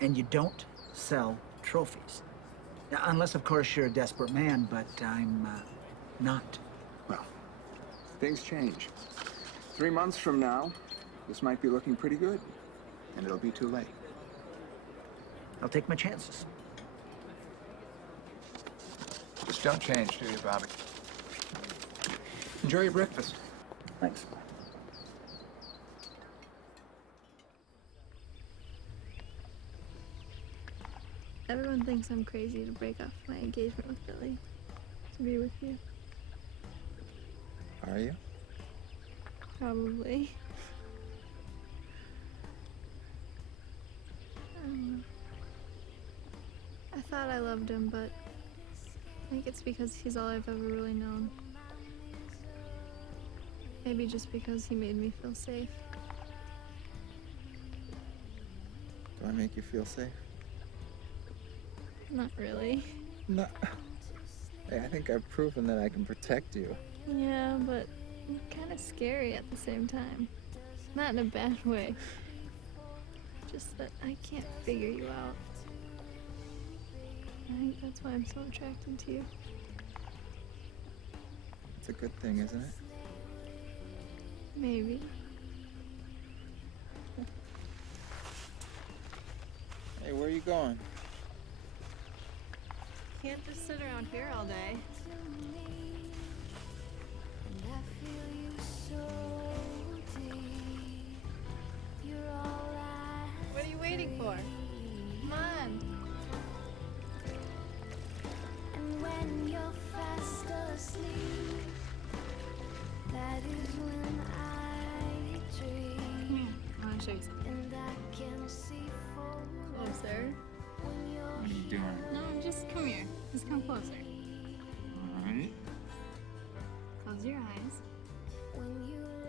and you don't sell trophies. Now, unless, of course, you're a desperate man, but I'm not. Well, things change. 3 months from now, this might be looking pretty good, and it'll be too late. I'll take my chances. Just don't change, do you, Bobby? Enjoy your breakfast. Thanks. Everyone thinks I'm crazy to break off my engagement with Billy to be with you. Are you? Probably. I don't know. I thought I loved him, but I think it's because he's all I've ever really known. Maybe just because he made me feel safe. Do I make you feel safe? Not really. No. Hey, I think I've proven that I can protect you. Yeah, but you're kind of scary at the same time. Not in a bad way. Just that I can't figure you out. I think that's why I'm so attracted to you. It's a good thing, isn't it? Maybe. Hey, where are you going? Can't just sit around here all day. What are you waiting for? Come on. And when you're fast asleep, that is when I dream. I want to show you something. And I can see Closer. What are you doing? No, just come here. Just come closer. Alright. Close your eyes.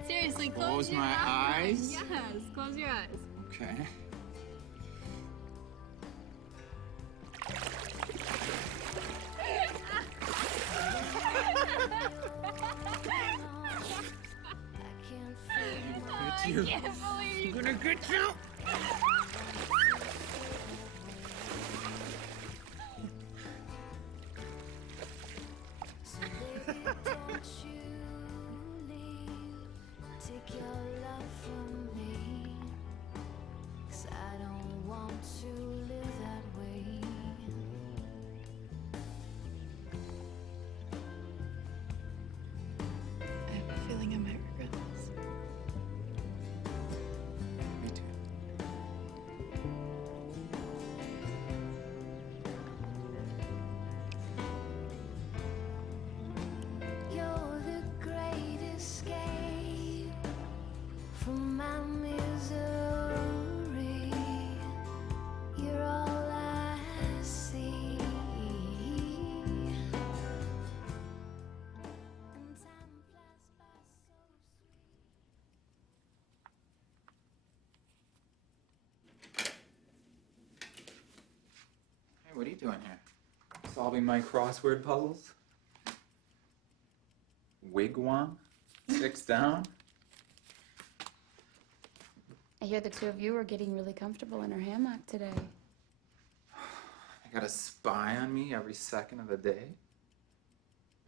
Seriously, Close your my eyes? Yes, close your eyes. Okay. I you. can't believe I'm gonna get you. Take your love from me, 'cause I don't want to live that way. I have a feeling I might regret this. Me too. what are you doing here? Solving my crossword puzzles? Wigwam? 6 down? I hear the two of you are getting really comfortable in her hammock today. I got a spy on me every second of the day?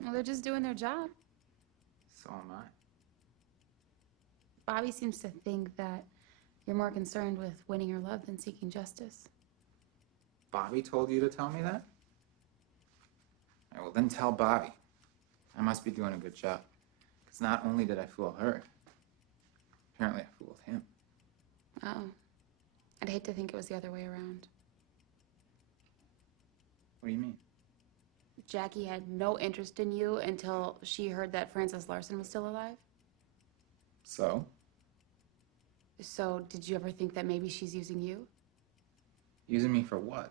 Well, they're just doing their job. So am I. Bobby seems to think that you're more concerned with winning her love than seeking justice. Bobby told you to tell me that? All right, well, then tell Bobby. I must be doing a good job. Because not only did I fool her, apparently I fooled him. Oh. I'd hate to think it was the other way around. What do you mean? Jackie had no interest in you until she heard that Francis Larson was still alive? So? So, did you ever think that maybe she's using you? Using me for what?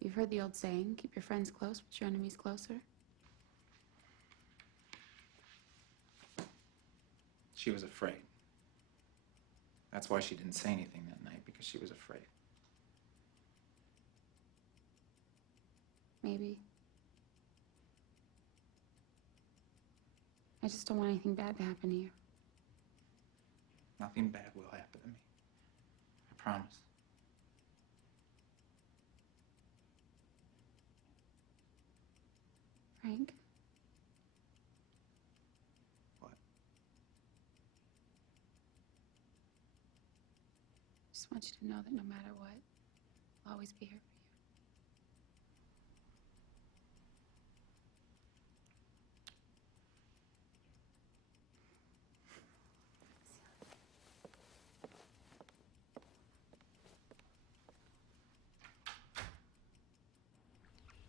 You've heard the old saying, keep your friends close, but your enemies closer. She was afraid. That's why she didn't say anything that night, because she was afraid. Maybe. I just don't want anything bad to happen to you. Nothing bad will happen to me. I promise. Frank? What? I just want you to know that no matter what, I'll always be here for you.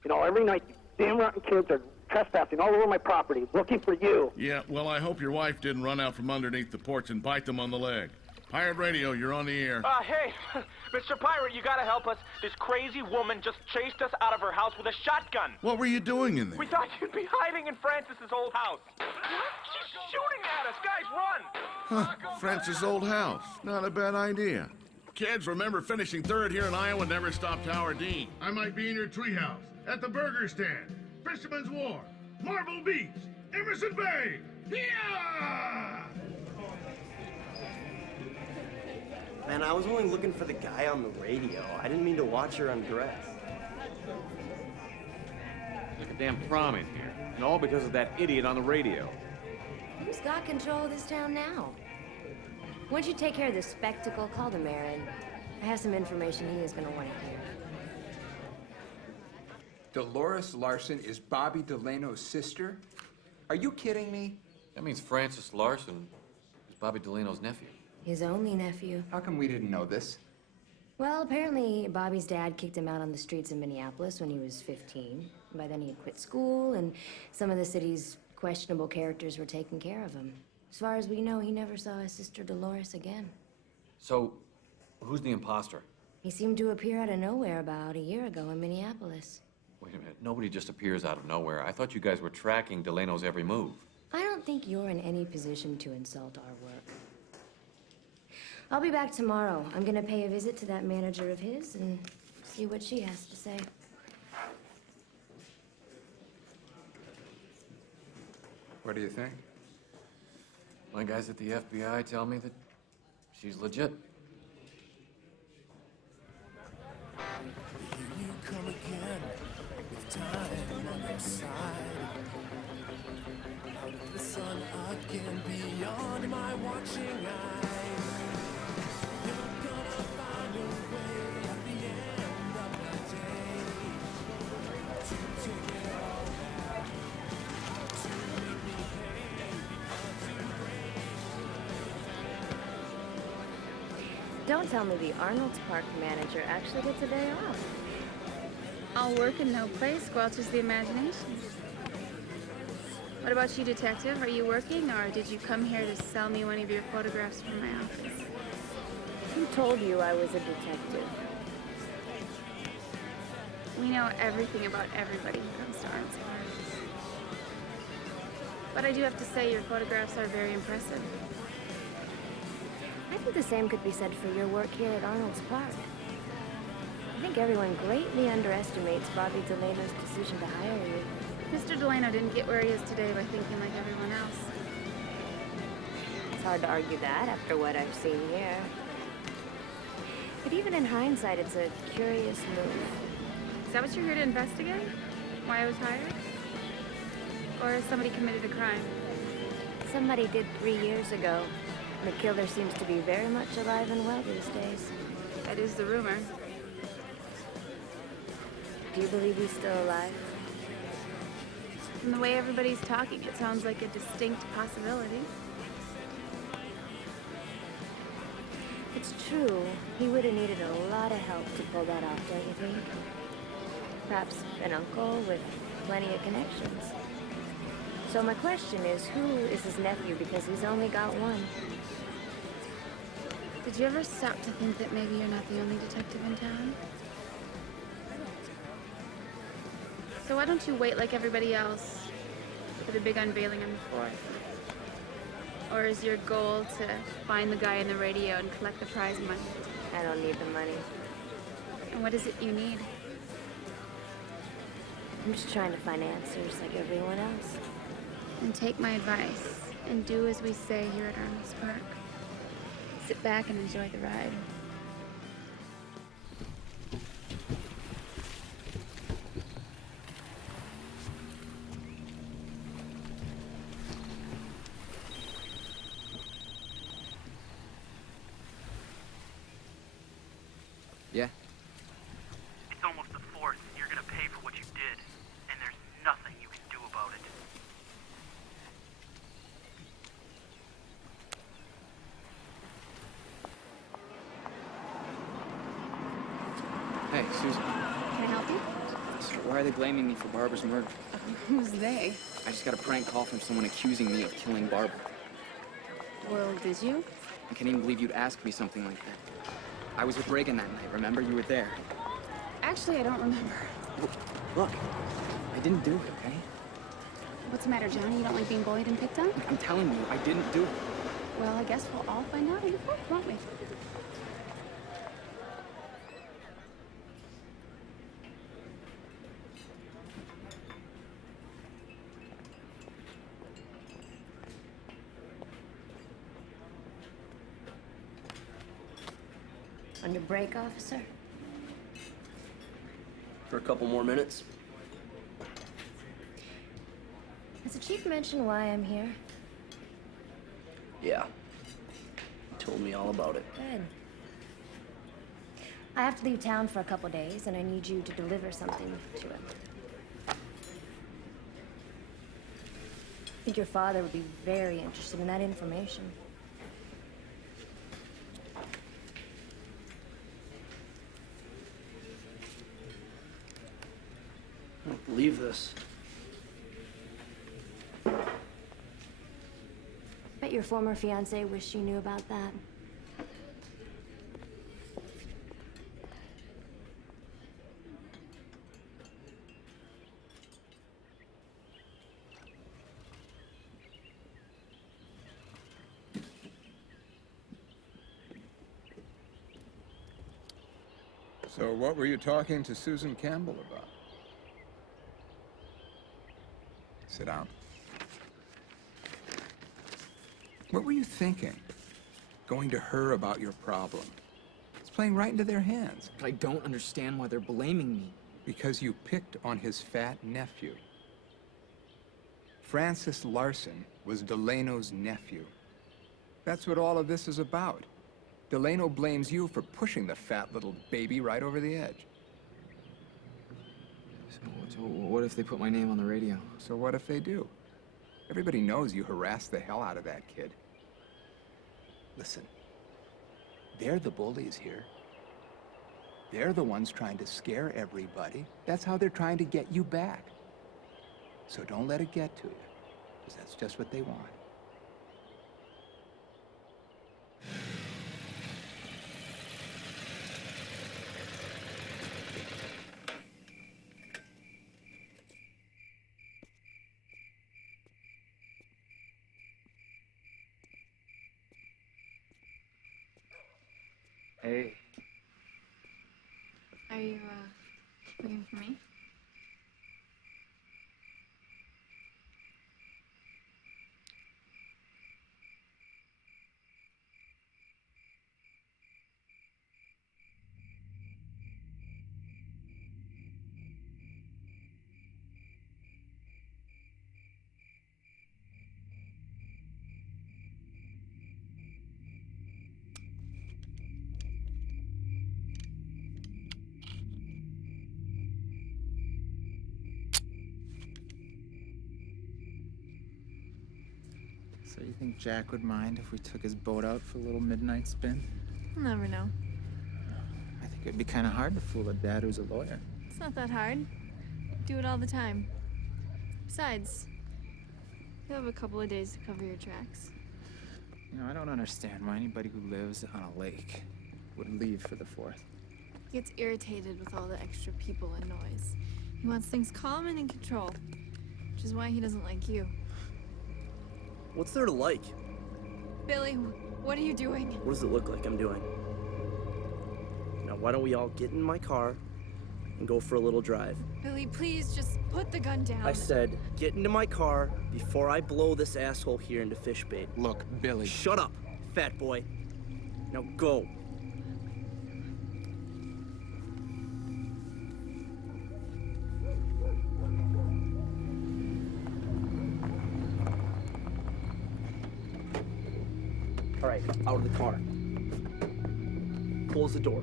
You know, every night, you damn rotten kids are trespassing all over my property, looking for you. Yeah, well, I hope your wife didn't run out from underneath the porch and bite them on the leg. Pirate Radio, you're on the air. Hey, Mr. Pirate, you gotta help us. This crazy woman just chased us out of her house with a shotgun. What were you doing in there? We thought you'd be hiding in Francis's old house. She's shooting at us. Guys, run! Huh, Francis' old house. Not a bad idea. Kids, remember finishing third here in Iowa never stopped Howard Dean. I might be in your treehouse, at the burger stand, Fisherman's Wharf, Marble Beach, Emerson Bay. Yeah! Man, I was only looking for the guy on the radio. I didn't mean to watch her undress. Like a damn prom in here. And all because of that idiot on the radio. Who's got control of this town now? Once you take care of this spectacle, call the mayor in. I have some information he is going to want to hear. Dolores Larson is Bobby Delano's sister? Are you kidding me? That means Francis Larson is Bobby Delano's nephew. His only nephew. How come we didn't know this? Well, apparently Bobby's dad kicked him out on the streets in Minneapolis when he was 15. By then he had quit school, and some of the city's questionable characters were taking care of him. As far as we know, he never saw his sister Dolores again. So, who's the imposter? He seemed to appear out of nowhere about a year ago in Minneapolis. Wait a minute, nobody just appears out of nowhere. I thought you guys were tracking Delano's every move. I don't think you're in any position to insult our work. I'll be back tomorrow. I'm gonna pay a visit to that manager of his and see what she has to say. What do you think? My guys at the FBI tell me that she's legit. Here you come again, with time on your side. Out of the sun again, beyond my watching eyes. You're gonna find a way at the end of the day to take it all back, to make me pay, Don't tell me the Arnolds Park manager actually gets a day off. All work and no play squelches the imagination. What about you, detective? Are you working, or did you come here to sell me one of your photographs from my office? Who told you I was a detective? We know everything about everybody who comes to Arnolds Park. But I do have to say your photographs are very impressive. I think the same could be said for your work here at Arnolds Park. I think everyone greatly underestimates Bobby Delano's decision to hire you. Mr. Delano didn't get where he is today by thinking like everyone else. It's hard to argue that after what I've seen here. But even in hindsight, it's a curious move. Is that what you're here to investigate? Why I was hired? Or has somebody committed a crime? Somebody did 3 years ago. The killer seems to be very much alive and well these days. That is the rumor. Do you believe he's still alive? From the way everybody's talking, it sounds like a distinct possibility. It's true. He would have needed a lot of help to pull that off, don't you think? Perhaps an uncle with plenty of connections. So my question is, who is his nephew? Because he's only got one. Did you ever stop to think that maybe you're not the only detective in town? So why don't you wait like everybody else for the big unveiling on the 4th? Or is your goal to find the guy in the radio and collect the prize money? I don't need the money. And what is it you need? I'm just trying to find answers like everyone else. And take my advice and do as we say here at Arnolds Park. Sit back and enjoy the ride. Yeah? It's almost the 4th. You're gonna pay for what you did, and there's nothing you can do about it. Hey, Susan. Can I help you? So why are they blaming me for Barbara's murder? Who's they? I just got a prank call from someone accusing me of killing Barbara. Well, did you? I can't even believe you'd ask me something like that. I was with Reagan that night, remember? You were there. Actually, I don't remember. Look, I didn't do it, okay? What's the matter, Johnny? You don't like being bullied and picked on? Look, I'm telling you, I didn't do it. Well, I guess we'll all find out in the 4th, won't we? On your break, officer? For a couple more minutes. Has the chief mentioned why I'm here? Yeah. He told me all about it. Good. I have to leave town for a couple days, and I need you to deliver something to him. I think your father would be very interested in that information. I don't believe this. Bet your former fiance wished you knew about that. So what were you talking to Susan Campbell about? Sit down. What were you thinking? Going to her about your problem? It's playing right into their hands. But I don't understand why they're blaming me. Because you picked on his fat nephew. Francis Larson was Delano's nephew. That's what all of this is about. Delano blames you for pushing the fat little baby right over the edge. So what if they put my name on the radio? So what if they do? Everybody knows you harassed the hell out of that kid. Listen, they're the bullies here. They're the ones trying to scare everybody. That's how they're trying to get you back. So don't let it get to you, because that's just what they want. Hey. Are you for me? So you think Jack would mind if we took his boat out for a little midnight spin? You'll never know. I think it'd be kind of hard to fool a dad who's a lawyer. It's not that hard. Do it all the time. Besides, you have a couple of days to cover your tracks. You know, I don't understand why anybody who lives on a lake would leave for the 4th. He gets irritated with all the extra people and noise. He wants things calm and in control, which is why he doesn't like you. What's there to like? Billy, what are you doing? What does it look like I'm doing? Now, why don't we all get in my car and go for a little drive? Billy, please just put the gun down. I said, get into my car before I blow this asshole here into fish bait. Look, Billy. Shut up, fat boy. Now go. All right, out of the car. Close the door.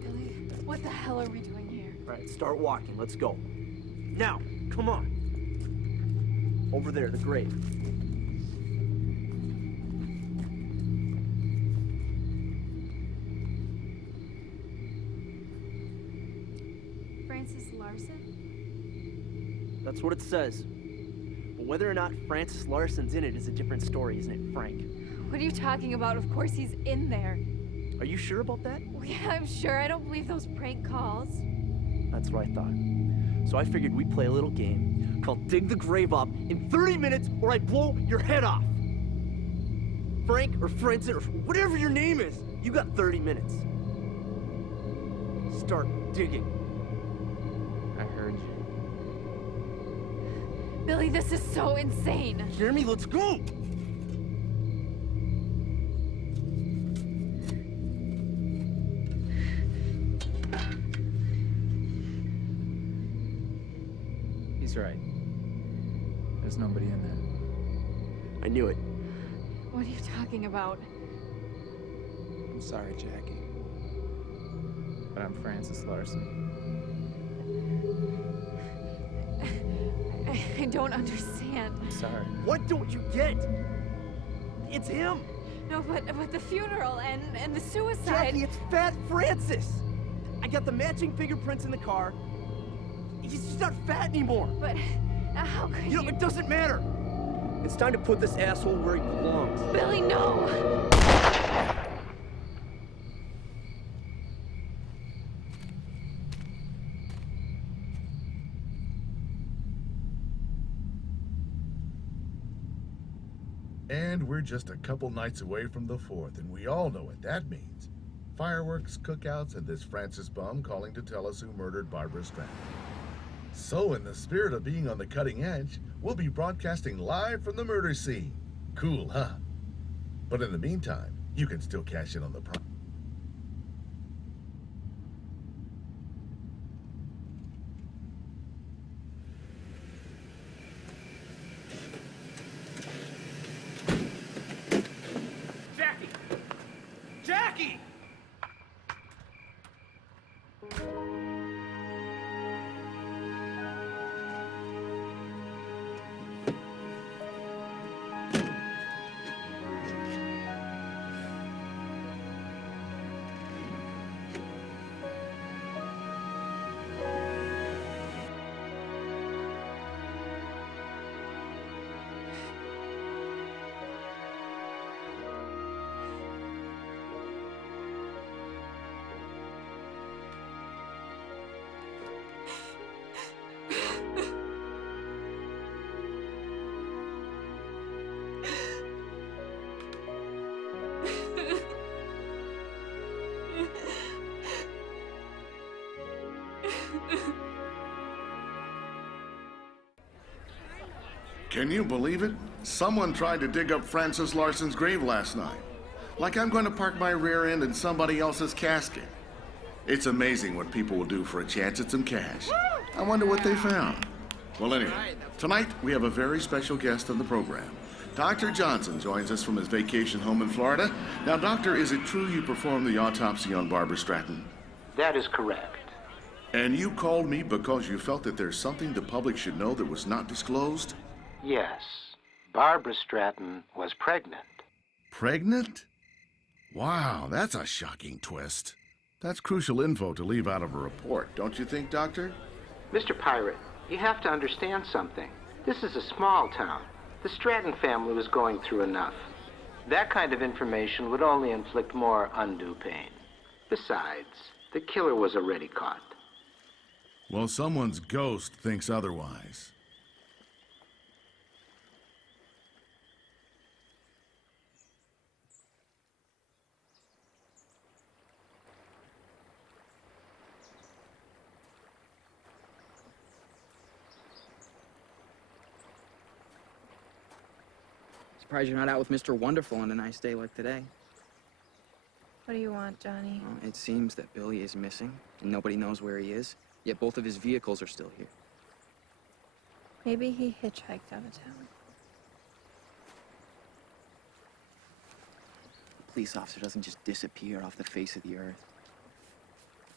Billy, what the hell are we doing here? All right, start walking. Let's go. Now, come on. Over there, the grave. Francis Larson? That's what it says. But whether or not Francis Larson's in it is a different story, isn't it, Frank? What are you talking about? Of course he's in there. Are you sure about that? Well, yeah, I'm sure. I don't believe those prank calls. That's what I thought. So I figured we'd play a little game called Dig the Grave Up in 30 minutes or I blow your head off. Frank or Francis or whatever your name is, you got 30 minutes. Start digging. I heard you. Billy, this is so insane. Jeremy, let's go! He's right. There's nobody in there. I knew it. What are you talking about? I'm sorry, Jackie. But I'm Francis Larson. I don't understand. I'm sorry. What don't you get? It's him! No, but the funeral and the suicide. Jackie, it's Fat Francis! I got the matching fingerprints in the car. He's just not fat anymore. But how could you? You know, it doesn't matter. It's time to put this asshole where he belongs. Billy, no! And we're just a couple nights away from the 4th, and we all know what that means. Fireworks, cookouts, and this Francis bum calling to tell us who murdered Barbara Strand. So in the spirit of being on the cutting edge, we'll be broadcasting live from the murder scene. Cool, huh? But in the meantime, you can still cash in on the prize. Jackie! Jackie! Can you believe it? Someone tried to dig up Francis Larson's grave last night. Like I'm going to park my rear end in somebody else's casket. It's amazing what people will do for a chance at some cash. I wonder what they found. Well, anyway, tonight we have a very special guest on the program. Dr. Johnson joins us from his vacation home in Florida. Now, Doctor, is it true you performed the autopsy on Barbara Stratton? That is correct. And you called me because you felt that there's something the public should know that was not disclosed? Yes. Barbara Stratton was pregnant. Pregnant? Wow, that's a shocking twist. That's crucial info to leave out of a report, don't you think, Doctor? Mr. Pirate, you have to understand something. This is a small town. The Stratton family was going through enough. That kind of information would only inflict more undue pain. Besides, the killer was already caught. Well, someone's ghost thinks otherwise. Surprised you're not out with Mr. Wonderful on a nice day like today. What do you want, Johnny? Well, it seems that Billy is missing, and nobody knows where he is, yet both of his vehicles are still here. Maybe he hitchhiked out of town. A police officer doesn't just disappear off the face of the earth.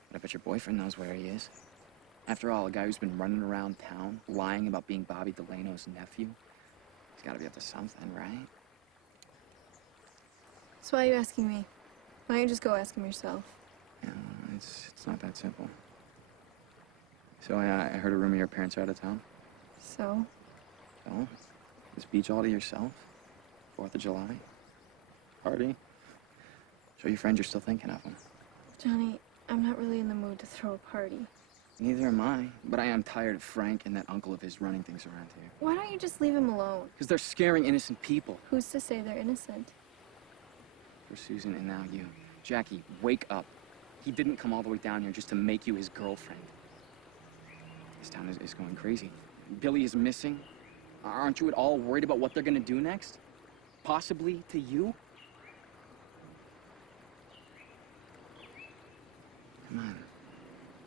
But I bet your boyfriend knows where he is. After all, a guy who's been running around town, lying about being Bobby Delano's nephew, he's gotta be up to something, right? So why are you asking me? Why don't you just go ask him yourself? Yeah, it's not that simple. So I heard a rumor your parents are out of town. So? So, this beach all to yourself? 4th of July? Party? Show your friends you're still thinking of them. Johnny, I'm not really in the mood to throw a party. Neither am I, but I am tired of Frank and that uncle of his running things around here. Why don't you just leave him alone? Because they're scaring innocent people. Who's to say they're innocent? For Susan and now you. Jackie, wake up. He didn't come all the way down here just to make you his girlfriend. This town is going crazy. Billy is missing. Aren't you at all worried about what they're gonna do next? Possibly to you? Come on.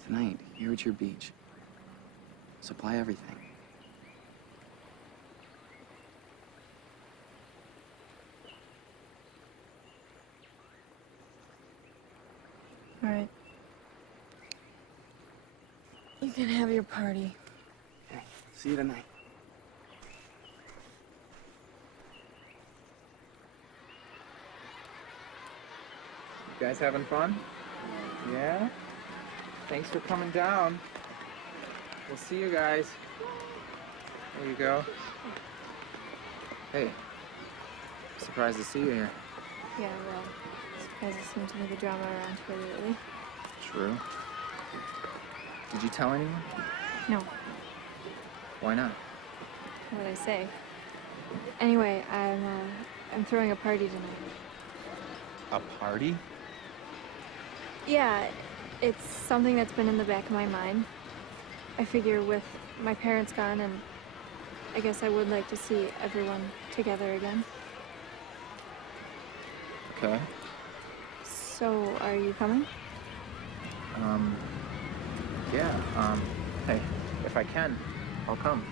Tonight, here at your beach. Supply everything. All right. You can have your party. Okay, see you tonight. You guys having fun? Yeah? Thanks for coming down. We'll see you guys. There you go. Hey, surprised to see you here. Yeah, well, surprises seem to be the drama around here lately. True. Did you tell anyone? No. Why not? What did I say? Anyway, I'm throwing a party tonight. A party? Yeah, it's something that's been in the back of my mind. I figure with my parents gone, and I guess I would like to see everyone together again. Okay. So, are you coming? Yeah, hey, if I can, I'll come.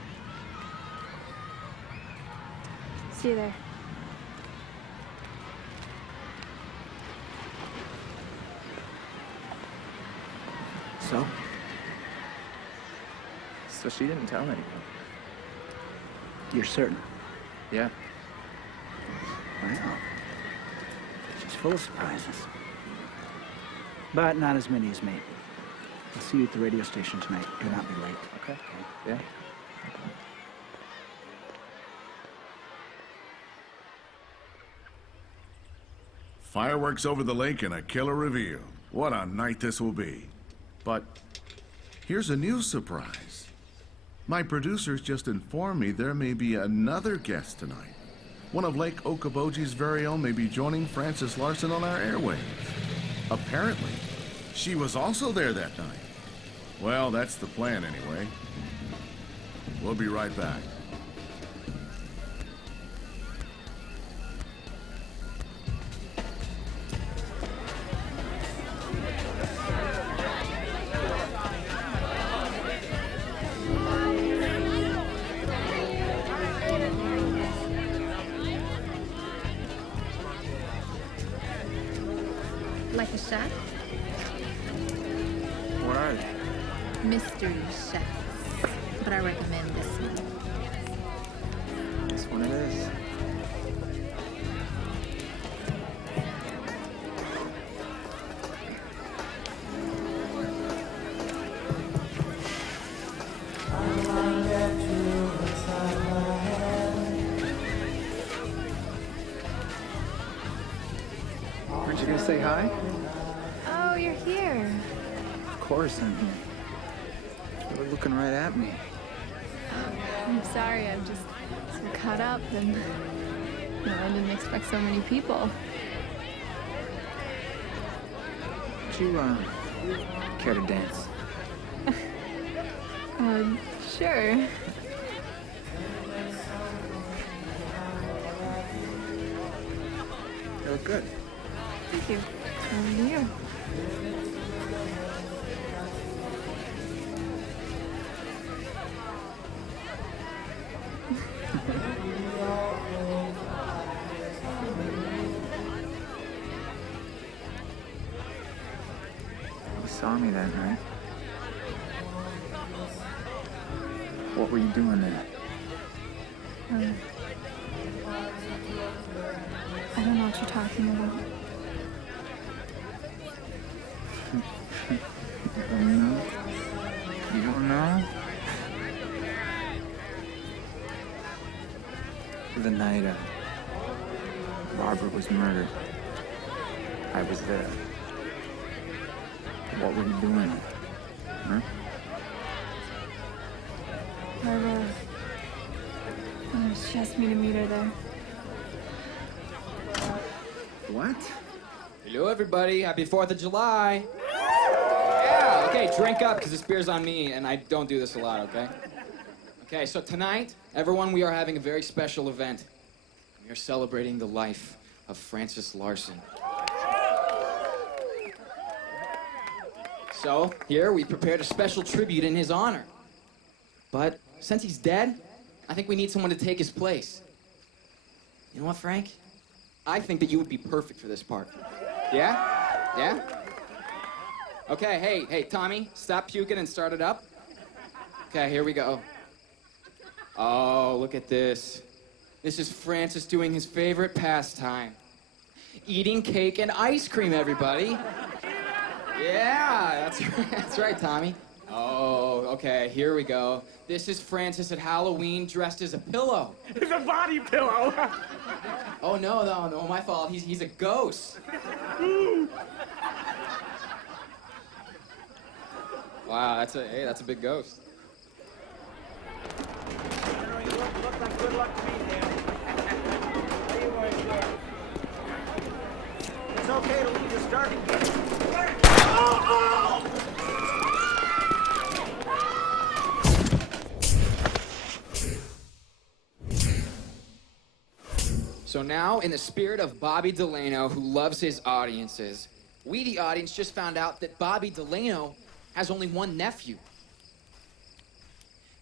See you there. So? So she didn't tell anyone? You're certain? Yeah. Well, she's full of surprises. But not as many as me. I'll see you at the radio station tonight. Do not be late. Okay. Yeah. Fireworks over the lake and a killer reveal. What a night this will be. But here's a new surprise. My producers just informed me there may be another guest tonight. One of Lake Okoboji's very own may be joining Francis Larson on our airwaves. Apparently, she was also there that night. Well, that's the plan anyway. We'll be right back. Like a chef? What are they? Mystery chefs. But I recommend this one. This one it is. Aren't you gonna say hi? Oh, you're here. Of course I'm here. You were looking right at me. I'm sorry, I'm just so caught up and I didn't expect so many people. Would you, care to dance? Sure. You look good. Thank you. Over to you. You saw me that night. What were you doing there? I don't know what you're talking about. You don't know? You don't know? The night, Barbara was murdered. I was there. What were you doing? Huh? Barbara. She asked me to meet her there. What? Hello, everybody. Happy 4th of July. Yeah, okay, drink up, because this beer's on me, and I don't do this a lot, okay? Okay, so tonight, everyone, we are having a very special event. We are celebrating the life of Francis Larson. So, here, we prepared a special tribute in his honor. But since he's dead, I think we need someone to take his place. You know what, Frank? I think that you would be perfect for this part. Yeah? Yeah? Okay, hey, Tommy, stop puking and start it up. Okay, here we go. Oh, look at this. This is Francis doing his favorite pastime. Eating cake and ice cream, everybody. Yeah, that's right, Tommy. Oh, okay, here we go. This is Francis at Halloween dressed as a pillow. It's a body pillow. Oh, no, my fault. He's a ghost. Wow, that's a big ghost. Looks like good luck to me, Dan. It's okay to leave the starting gate. So now, in the spirit of Bobby Delano, who loves his audiences, we, the audience, just found out that Bobby Delano has only one nephew.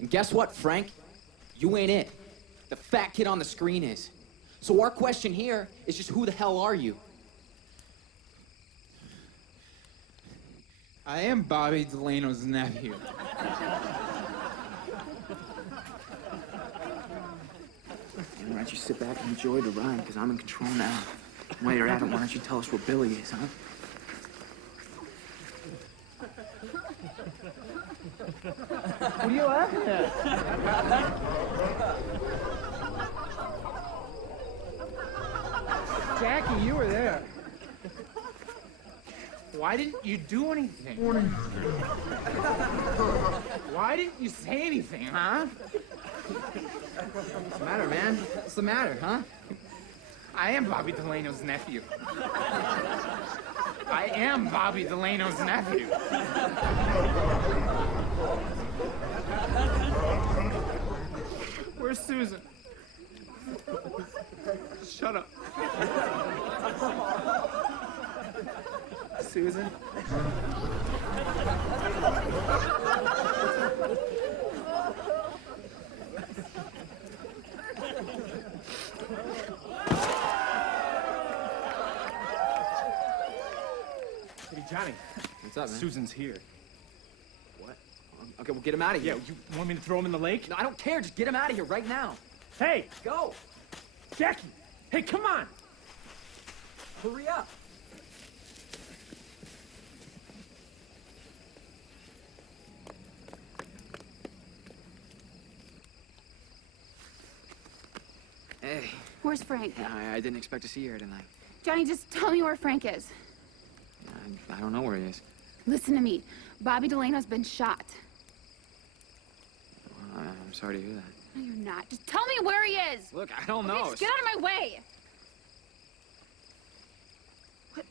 And guess what, Frank? You ain't it. The fat kid on the screen is. So our question here is just who the hell are you? I am Bobby Delano's nephew. Why don't you sit back and enjoy the ride, because I'm in control now. While you're at it, why don't you tell us where Billy is, huh? What are you laughing at? Jackie, you were there. Why didn't you do anything? Why didn't you say anything, huh? What's the matter, man? What's the matter, huh? I am Bobby Delano's nephew. I am Bobby Delano's nephew. Where's Susan? Shut up. Susan? Johnny. What's up, man? Susan's here. What? Okay, well, get him out of here. Yeah, you want me to throw him in the lake? No, I don't care. Just get him out of here right now. Hey! Go! Jackie! Hey, come on! Hurry up! Hey. Where's Frank? Yeah, I didn't expect to see you here tonight. Johnny, just tell me where Frank is. I don't know where he is. Listen to me. Bobby Delano's been shot. Well, I'm sorry to hear that. No, you're not. Just tell me where he is. Look, I don't Okay, know. just get out of my way. What?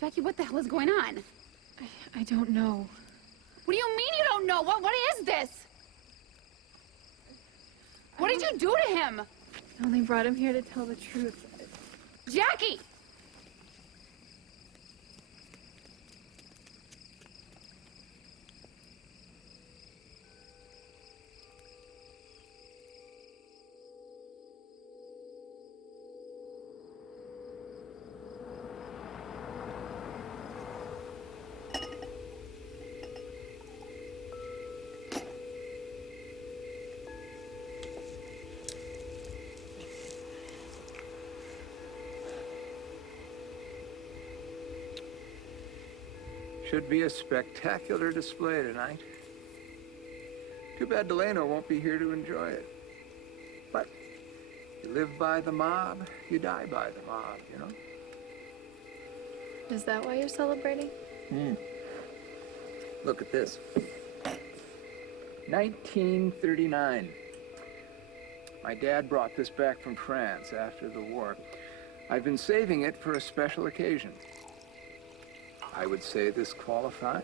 Jackie, what the hell is going on? I don't know. What do you mean you don't know? What is this? What did you do to him? I only brought him here to tell the truth. Jackie! Should be a spectacular display tonight. Too bad Delano won't be here to enjoy it. But you live by the mob, you die by the mob, you know? Is that why you're celebrating? Look at this. 1939. My dad brought this back from France after the war. I've been saving it for a special occasion. I would say this qualifies.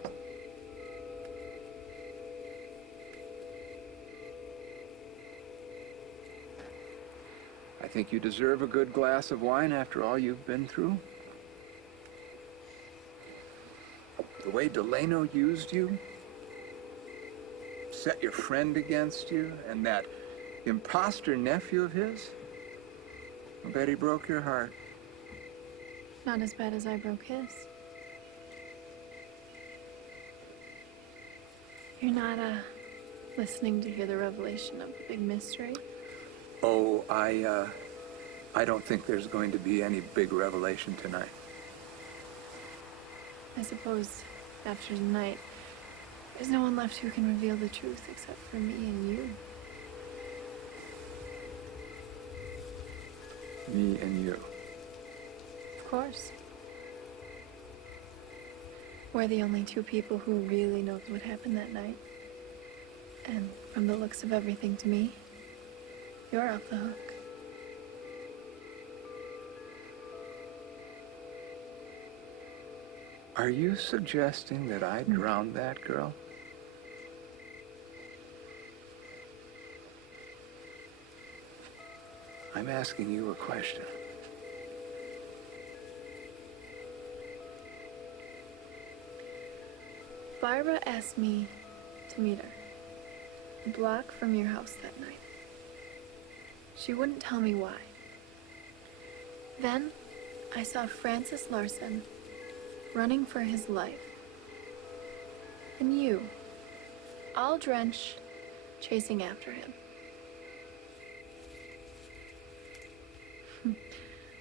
I think you deserve a good glass of wine after all you've been through. The way Delano used you, set your friend against you, and that imposter nephew of his, I bet he broke your heart. Not as bad as I broke his. You're not, listening to hear the revelation of the big mystery? Oh, I don't think there's going to be any big revelation tonight. I suppose after tonight, there's no one left who can reveal the truth except for me and you. Me and you. Of course. We're the only two people who really knows what happened that night. And from the looks of everything to me, you're off the hook. Are you suggesting that I drowned that girl? I'm asking you a question. Barbara asked me to meet her a block from your house that night. She wouldn't tell me why. Then I saw Francis Larson running for his life. And you, all drenched, chasing after him.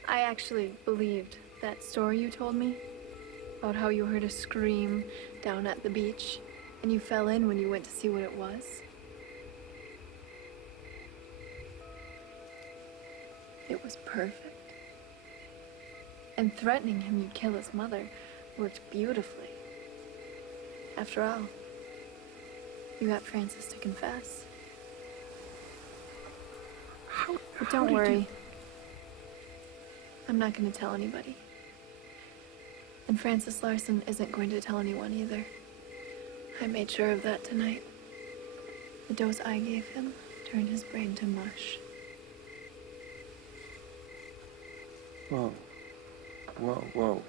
I actually believed that story you told me about how you heard a scream down at the beach and you fell in when you went to see what it was. It was perfect. And threatening him you'd kill his mother worked beautifully. After all, you got Francis to confess. But don't worry. I'm not going to tell anybody. And Francis Larson isn't going to tell anyone either. I made sure of that tonight. The dose I gave him turned his brain to mush. Whoa. Whoa, whoa.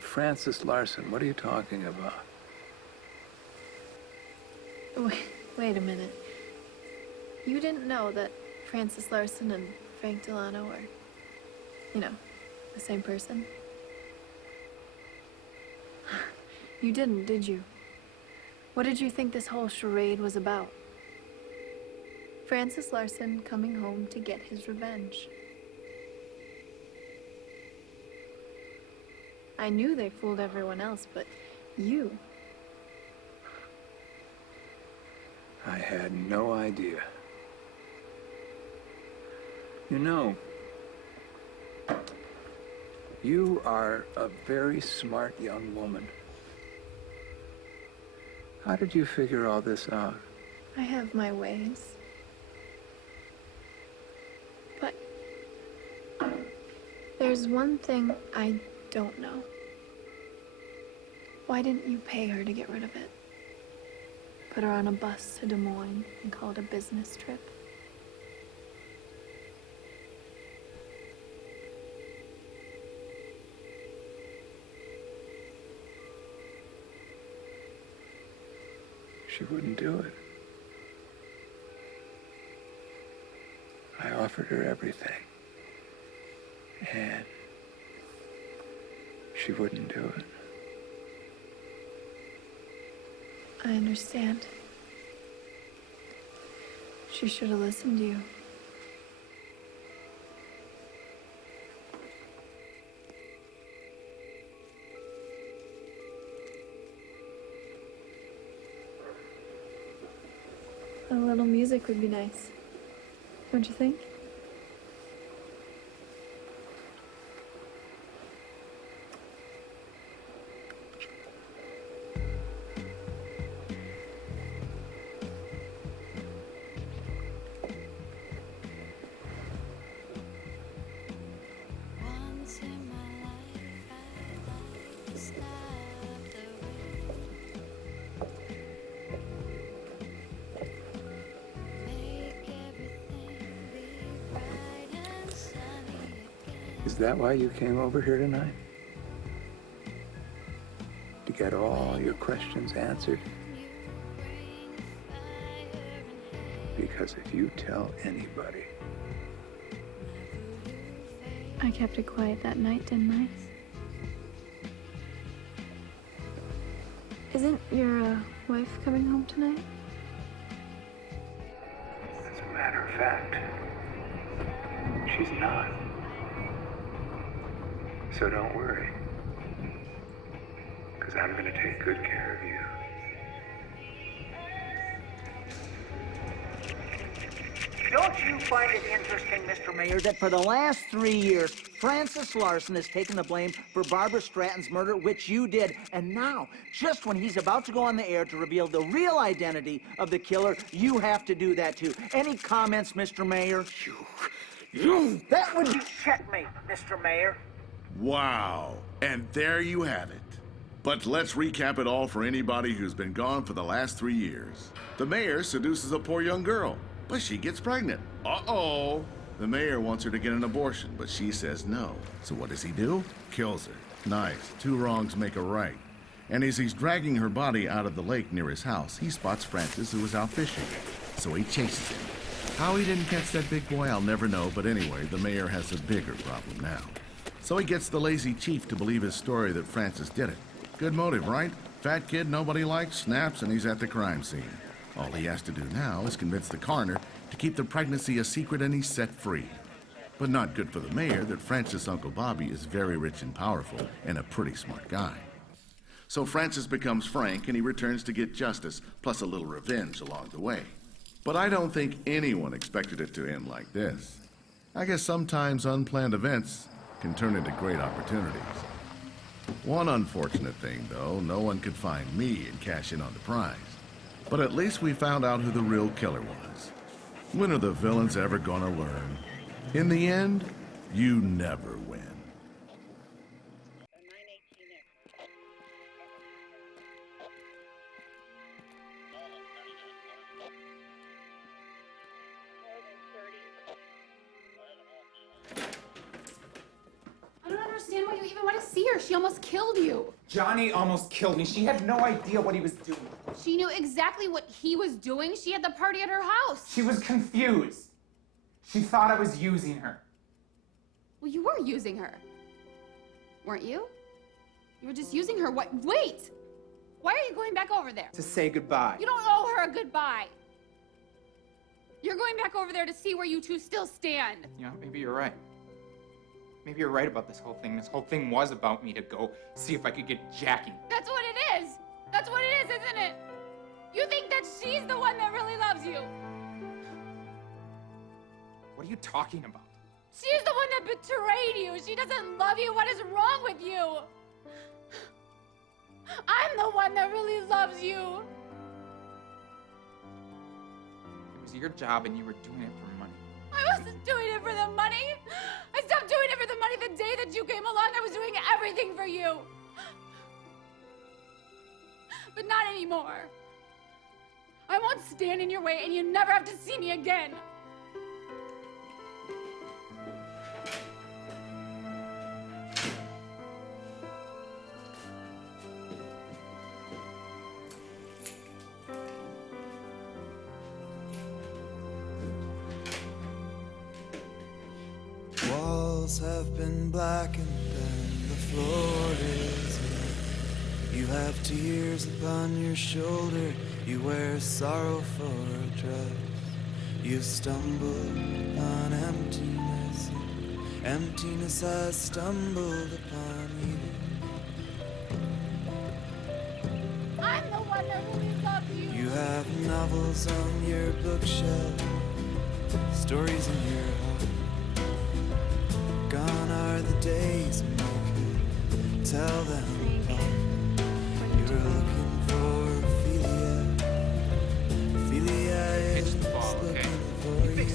Francis Larson, what are you talking about? Wait a minute. You didn't know that Francis Larson and Frank Delano are, the same person? You didn't, did you? What did you think this whole charade was about? Francis Larson coming home to get his revenge. I knew they fooled everyone else, but you... I had no idea. You know, you are a very smart young woman. How did you figure all this out? I have my ways. But there's one thing I don't know. Why didn't you pay her to get rid of it? Put her on a bus to Des Moines and call it a business trip? She wouldn't do it. I offered her everything. And she wouldn't do it. I understand. She should have listened to you. A little music would be nice, don't you think? Is that why you came over here tonight? To get all your questions answered? Because if you tell anybody... I kept it quiet that night, didn't I? Isn't your wife coming home tonight? As a matter of fact, she's not. So don't worry, because I'm going to take good care of you. Don't you find it interesting, Mr. Mayor, that for the last 3 years, Francis Larson has taken the blame for Barbara Stratton's murder, which you did, and now, just when he's about to go on the air to reveal the real identity of the killer, you have to do that too. Any comments, Mr. Mayor? You! That would be checkmate, Mr. Mayor. Wow. And there you have it. But let's recap it all for anybody who's been gone for the last 3 years. The mayor seduces a poor young girl, but she gets pregnant. Uh-oh. The mayor wants her to get an abortion, but she says no. So what does he do? Kills her. Nice. 2 wrongs make a right. And as he's dragging her body out of the lake near his house, he spots Francis, who was out fishing. So he chases him. How he didn't catch that big boy, I'll never know, but anyway, the mayor has a bigger problem now. So he gets the lazy chief to believe his story that Francis did it. Good motive, right? Fat kid nobody likes, snaps, and he's at the crime scene. All he has to do now is convince the coroner to keep the pregnancy a secret, and he's set free. But not good for the mayor that Francis' Uncle Bobby is very rich and powerful and a pretty smart guy. So Francis becomes Frank, and he returns to get justice, plus a little revenge along the way. But I don't think anyone expected it to end like this. I guess sometimes unplanned events can turn into great opportunities. One unfortunate thing, though, no one could find me and cash in on the prize. But at least we found out who the real killer was. When are the villains ever gonna learn? In the end, you never win. I don't understand why you even want to see her. She almost killed you. Johnny almost killed me. She had no idea what he was doing. She knew exactly what he was doing. She had the party at her house. She was confused. She thought I was using her. Well, you were using her. Weren't you? You were just using her. What? Wait! Why are you going back over there? To say goodbye. You don't owe her a goodbye. You're going back over there to see where you two still stand. You know, maybe you're right. Maybe you're right about this whole thing. This whole thing was about me to go see if I could get Jackie. That's what it is. That's what it is, isn't it? You think that she's the one that really loves you. What are you talking about? She's the one that betrayed you. She doesn't love you. What is wrong with you? I'm the one that really loves you. It was your job and you were doing it for money. I wasn't doing it for the money. I stopped doing it for the money the day that you came along. I was doing everything for you. But not anymore. I won't stand in your way and you never have to see me again. Walls have been blackened and the floor is red. You have tears upon your shoulder. You wear sorrow for a dress. You stumble upon emptiness, and emptiness has stumbled upon you. I'm the one that really loves you. You have novels on your bookshelf, stories in your heart. Gone are the days when you could tell them apart. You're looking for Ophelia. Ophelia is looking for you.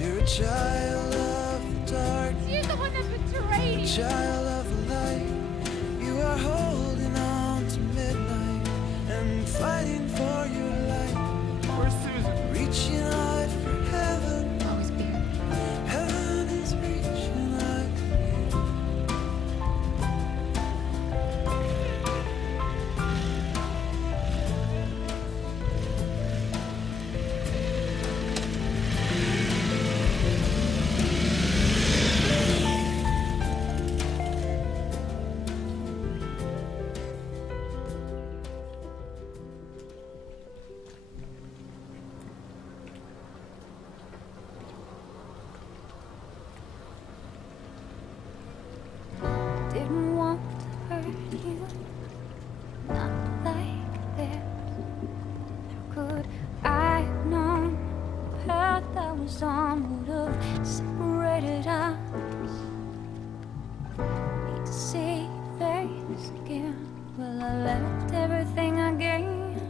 You're a child of the dark. She's the one that betrayed you. A child of the light. You are holding on to midnight and fighting for your life. Where's Susan? Reaching out for heaven. Always be here. Heaven is reaching out for you. Didn't want to hurt you, not like this. How could I have known the path I was on would have separated us? Need to see your face again. Well, I left everything I gained.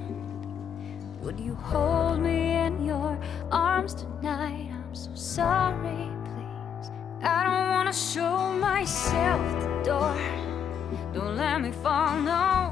Would you hold me in your arms tonight? I'm so sorry, please. I don't wanna show myself the door. Don't let me fall, no.